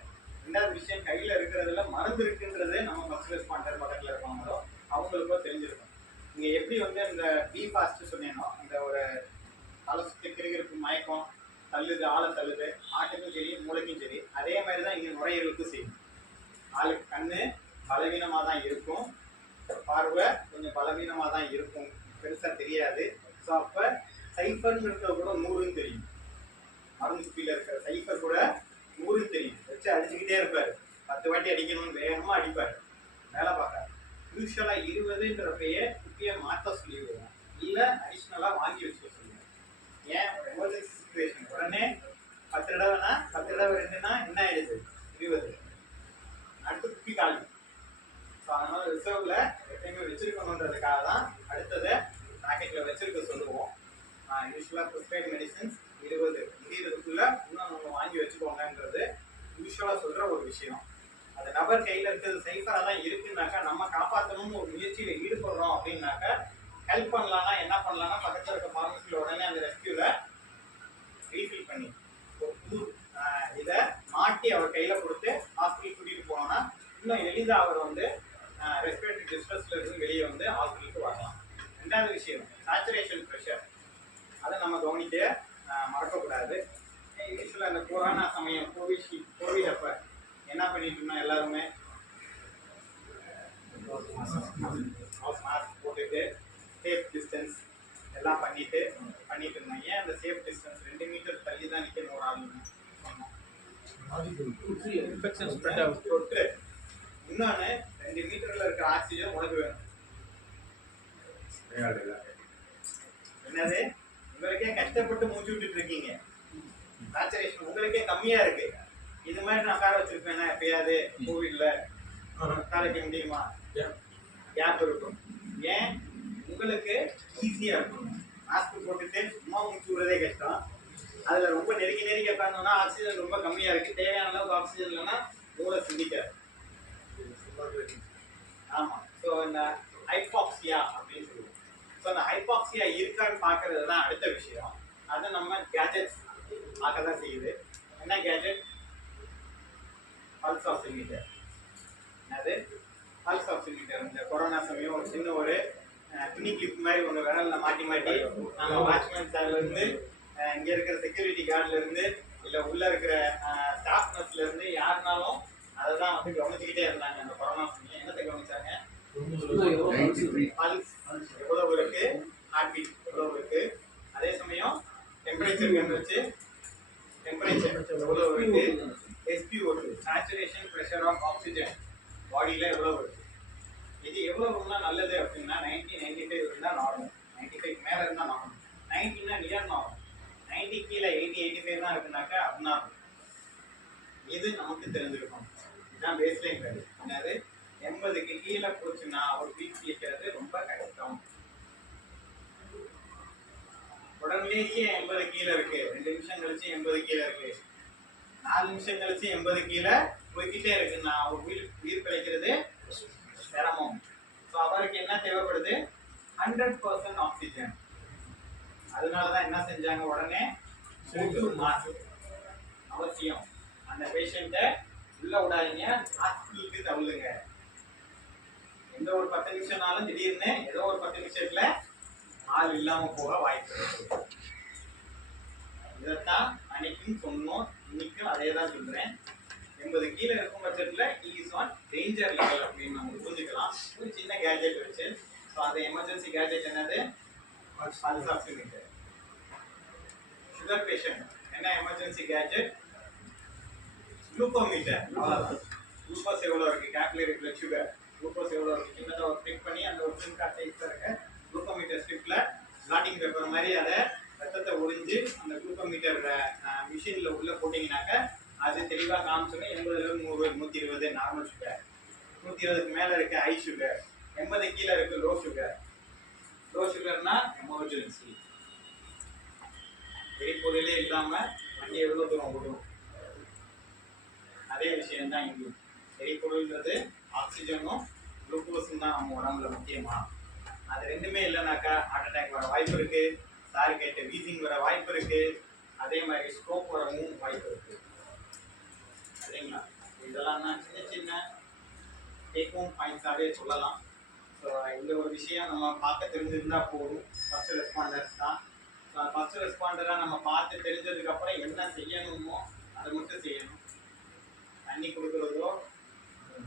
2வது விஷயம், கையில் இருக்கிறதுல மருந்து இருக்குன்றது நம்ம ஃபர்ஸ்ட் ரெஸ்பாண்டர் பக்கத்தில் இருக்கவங்களோ அவங்களுக்கோ தெரிஞ்சிருக்கும். நீங்கள் எப்படி வந்து அந்த பி ஃபாஸ்ட் சொன்னீங்களோ அந்த ஒரு தலை சுற்றி கிருகிருப்பு மயக்கம் தள்ளுது, ஆளை தள்ளுது, ஆட்டுக்கும் சரி மூளைக்கும் சரி, அதே மாதிரி தான் இங்கே நுரையீரலுக்கும் செய்யும். ஆளுக்கு கண்ணு பலவீனமாக தான் இருக்கும், பார்வை கொஞ்சம் பலவீனமாக தான் இருக்கும், பெருசாக தெரியாது. ஸோ அப்போ சைஃபர்னு இருக்கிற கூட 100ன்னு தெரியும். மருந்து குப்பியில் இருக்கிற சைஃபர் கூட 100ன்னு தெரியும். வச்சு அடிச்சுக்கிட்டே இருப்பார். 10 வாட்டி அடிக்கணும்னு வேகமாக அடிப்பார், வேலை பார்க்காரு. யூஸ்வலாக 20ன்றப்பயே குப்பியை மாற்ற சொல்லிடுவோம், இல்லை அடிஷ்னலாக வாங்கி வச்சுக்க சொல்லுவோம். ஏன், ஒரு எமர்ஜென்சி சுச்சுவேஷன் உடனே 10 தடவைனா 10 தடவை 2னா என்ன ஆயிடுது, 20. அடுத்து குப்பி காலி. ஸோ அதனால ரிசர்வ்ல எப்பயுமே வச்சிருக்கணுன்றதுக்காக தான் அடுத்ததை பாக்கெட்டில் வச்சிருக்க சொல்லுவோம். யூஸ்வலாக ப்ரிஸ்கிரைப் மெடிசன்ஸ் 20 முடியறதுக்குள்ள இன்னும் நம்ம வாங்கி வச்சுக்கோங்கன்றது யூஸ்வலாக சொல்கிற ஒரு விஷயம். அந்த நபர் கையில் இருக்கிறது சைஃபராக தான் இருக்குன்னாக்கா, நம்ம காப்பாற்றணும்னு ஒரு முயற்சியில் ஈடுபடுறோம் அப்படின்னாக்கா ஹெல்ப் பண்ணலாம்னா என்ன பண்ணலாம்னா, பக்கத்தில் இருக்க ஃபார்மசியில் உடனே அந்த ரெஸ்கியூவில் ரீஃபில் பண்ணி ஒரு புது இதை மாட்டி அவர் கையில் கொடுத்து ஹாஸ்பிட்டல் கூட்டிகிட்டு போனோம்னா இன்னும் எளிதாக அவர் வந்து ரெஸ்பிரேட்டரி டிஸ்ட்ரெஸ்ல இருந்து வெளியே வந்து ஹாஸ்பிட்டலுக்கு வரலாம். 2வது விஷயம், சேச்சுரேஷன் ப்ரெஷர். அதை நம்ம கவனிக்க மறக்கக்கூடாது. யூஸ்வலாக அந்த கொரோனா சமயம் கோவிட் அப்போ என்ன பண்ணிட்டு இருந்தோம், எல்லாருமே மாஸ்க் போட்டுட்டு சேஃப் டிஸ்டன்ஸ் எல்லாம் பண்ணிட்டு இருந்தோம். ஏன் அந்த சேஃப் டிஸ்டன்ஸ் 2 மீட்டர் தள்ளி தான் நிற்கணும் ஒரு ஆளுங்க. இன்ஃபெக்ஷன் ஸ்ப்ரெட் ஆகும் தொட்டு. இன்னொன்று 2 மீட்டரில் இருக்கிற ஆக்சிஜன் உனக்கு வேணும். என்னது, உங்களுக்கே கஷ்டப்பட்டு மூச்சு விட்டுட்டு இருக்கீங்க, சேச்சுரேஷன் உங்களுக்கே கம்மியா இருக்கு. இது மாதிரி நான் உட்கார வச்சிருப்பேன் எப்பயாவது கோவிட்ல உட்கார வைக்க முடியுமா? கேப் இருக்கும். ஏன், உங்களுக்கு ஈஸியா இருக்கும். மாஸ்க் போட்டுட்டு சும்மா மூச்சு விடுறதே கஷ்டம். அதுல ரொம்ப நெருங்கி உட்காந்தோம்னா ஆக்சிஜன் ரொம்ப கம்மியா இருக்கு. தேவையான அளவுக்கு ஆக்சிஜன் இல்லைன்னா மூளை சிந்திக்காது. ஆமா. ஸோ இந்த ஹைபாக்சியா அப்படின்னு சொல்லுவோம். ஸோ அந்த ஹைபாக்சியா இருக்கான்னு பார்க்கறது தான் அடுத்த விஷயம். அதை நம்ம கேஜெட்ஸ் பார்க்க தான் செய்யுது. என்ன கேஜெட்? Pulse oximeter. அது பல்ஸ் ஆக்சிமீட்டர். இந்த கொரோனா சமயம் ஒரு சின்ன ஒரு துணி கிளிப் மாதிரி ஒன்று விரல்ல மாட்டி நம்ம வாட்ச்மேன் சார்ல இருந்து, இங்கே இருக்கிற செக்யூரிட்டி கார்டுல இருந்து, இல்லை உள்ள இருக்கிற ஸ்டாஃப் நர்ஸ்ல இருந்து யாருனாலும் அதை தான் வந்து கவனிச்சுக்கிட்டே இருந்தாங்க. அந்த கொரோனா சமயம் என்னத்தை கவனிச்சாங்க? பல்ஸ் எவ்வளவு இருக்கு, ஹார்ட் பீட் எவ்வளவு இருக்கு, அதே சமயம் டெம்பரேச்சர் வச்சு டெம்பரேச்சர் எவ்வளவு இருக்கு, SpO2 saturation pressure of oxygen பாடியில் எவ்வளவு இருக்கு. இது எவ்வளவுனா நல்லது அப்படின்னா 90-95 இருந்தால் நார்மல். 95 மேலே இருந்தால் நார்மல். 90னா near normal. 90 கீழே 80-85 தான் இருக்குனாக்கா அப்நார்மல். இது நமக்கு தெரிஞ்சிருக்கும். இதுதான் பேஸ்லைன் வேல்யூ. அதாவது 80க்கு கீழே போச்சுன்னா ஒரு பீட் பிடிக்கிறது ரொம்ப கஷ்டம். உடனேயே 80 கீழே இருக்கு, 2 நிமிஷம் கழிச்சு 80 கீழே இருக்கு, 4 நிமிஷம் கழிச்சு 80 கீழே போய்கிட்டே இருக்குன்னா அவர் உயிர் பிழைக்கிறது சிரமம். ஸோ அவருக்கு என்ன தேவைப்படுது? 100% ஆக்சிஜன். அதனாலதான் என்ன செஞ்சாங்க, உடனே மாஸ்க் அவசியம். அந்த பேஷண்ட்டை உள்ள விடாதீங்க, ஹாஸ்பிட்டலுக்கு தள்ளுங்க. எந்த ஒரு 10 நிமிஷம்னாலும் திடீர்னு ஏதோ ஒரு 10 நிமிஷத்துல ஆள் இல்லாம போக வாய்ப்பு இருக்கு. இதைத்தான் அன்னைக்கும் சொன்னோம், இன்னைக்கும் அதே தான் சொல்றேன். 80 கீழே இருக்கும் பட்சத்துல இஸ் ஆன் டேஞ்சர் லெவல் அப்படின்னு நம்ம புரிஞ்சுக்கலாம். ஒரு சின்ன கேஜெட் வச்சு. ஸோ அந்த எமர்ஜென்சி கேஜெட் என்னது? Pulse oximeter. சுகர் பேஷண்ட் என்ன எமர்ஜென்சி கேஜெட்? குளுக்கோமீட்டர். குளுக்கோஸ் எவ்வளோ இருக்கு, கேப்லரி பிளட் சுகர் குளுக்கோஸ் எவ்வளோ இருக்கு, சின்னதாக ஒரு கிளிக் பண்ணி அந்த ஒரு சிம் கார்டு சைஸ்ல இருக்க குளுக்கோமீட்டர் ஸ்ட்ரிப்ல பிளாட்டிங் பேப்பர் மாதிரி அதை ரத்தத்தை உறிஞ்சு அந்த குளுக்கோமீட்டர் மிஷின்ல உள்ள போட்டிங்கனாக்க அது தெளிவாக காமிச்சோன்னா 80 100 120 நார்மல் சுகர், 120க்கு மேலே இருக்க ஹை சுகர், 80 கீழே இருக்கு லோ சுகர். லோ சுகர்னா எமர்ஜென்சி. எரிபொருளே இல்லாம வண்டி எவ்வளோ தூரம் ஓடும்? அதே விஷயம் தான் இங்கும். எரிபொருள்ன்றது ஆக்சிஜனும் குளுக்கோஸும் தான் நம்ம உடம்புல முக்கியமா. அது ரெண்டுமே இல்லைனாக்கா ஹார்ட் அட்டாக் வர வாய்ப்பு இருக்கு, சார் கேட்ட வீசிங் வர வாய்ப்பு இருக்கு, அதே மாதிரி ஸ்ட்ரோக் வரவும் வாய்ப்பு இருக்கு. சரிங்களா? இதெல்லாம் தான் சின்ன சின்ன டேக் ஹோம் பாயிண்ட்ஸாகவே சொல்லலாம். ஸோ இந்த ஒரு விஷயம் நம்ம பார்க்க தெரிஞ்சிருந்தா போதும். ஃபர்ஸ்ட் ரெஸ்பாண்டர்ஸ் தான். ஃபர்ஸ்ட் ரெஸ்பாண்டராக நம்ம பார்த்து தெரிஞ்சதுக்கப்புறம் என்ன செய்யணுமோ அதை மட்டும் செய்யணும். தண்ணி கொடுக்குறதோ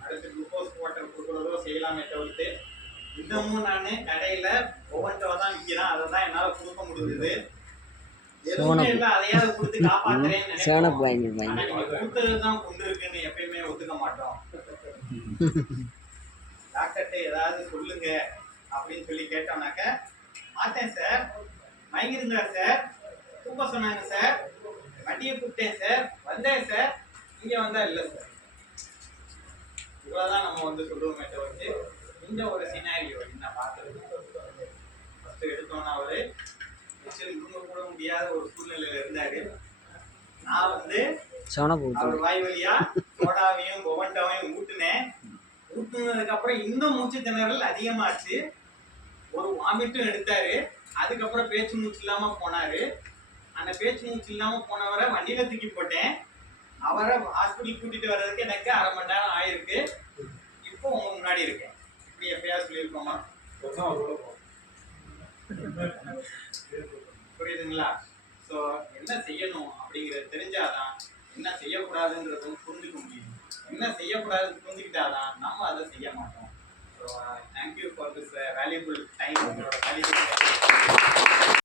அடுத்து குளுக்கோஸ் வாட்டர் கொடுக்குறதோ செய்யலாமே தவிர்த்து, இன்னமும் நான் கடையில் ஒவ்வொன்றை தான் விற்கிறேன், அதை தான் என்னால் கொடுக்க முடியுது. எதுவுமே இல்லை, அதையாவது கொடுத்து காப்பாற்றுறேன்னு நினைக்கிறேன். ஆனால் நீங்கள் கொடுத்தது தான் கொண்டு இருக்குன்னு எப்பயுமே ஒத்துக்க மாட்டோம். டாக்டர்கிட்ட ஏதாவது சொல்லுங்க அப்படின்னு சொல்லி கேட்டோம்னாக்க, மாட்டேன் சார், மயங்கிருந்தார் சார், தூக்க சொன்னாங்க சார், வண்டியை கூப்பிட்டேன் சார், வந்தேன் சார், இங்கே வந்தா இல்லை சார். இவ்வளோதான் நம்ம சொல்லுவோமே தவிர்த்து இந்த ஒரு சினாரியோ என்ன பார்த்துருக்கோம். ஃபஸ்ட்டு எடுத்தோன்னா அவர் முழுங்க கூட முடியாத ஒரு சூழ்நிலையில் இருந்தார். நான் அவர் வாய் வழியா சோடாவையும் பொவண்டாவையும் ஊட்டினேன். ஊட்டுனதுக்கப்புறம் இன்னும் மூச்சு திணறல் அதிகமாச்சு. ஒரு வாமிட்டும் எடுத்தாரு. அதுக்கப்புறம் பேச்சு மூச்சு இல்லாம போனாரு. அந்த பேச்சு மூச்சு இல்லாம போனவரை வண்டியில தூக்கி போட்டேன். அவரை ஹாஸ்பிட்டல் கூட்டிட்டு வர்றதுக்கு எனக்கு 1/2 மணி நேரம் ஆயிருக்கு. இப்போ உங்க முன்னாடி இருக்கேன். இப்படி எப்பயாவது சொல்லியிருக்கோமா? புரியுதுங்களா? ஸோ என்ன செய்யணும் அப்படிங்கிறது தெரிஞ்சாதான் என்ன செய்யக்கூடாதுன்றதும் புரிஞ்சுக்க முடியும். என்ன செய்யக்கூடாதுன்னு புரிஞ்சுக்கிட்டாதான் நம்ம அதை செய்ய மாட்டோம். So thank you for this valuable time. உங்களோட வேல்யூபிள்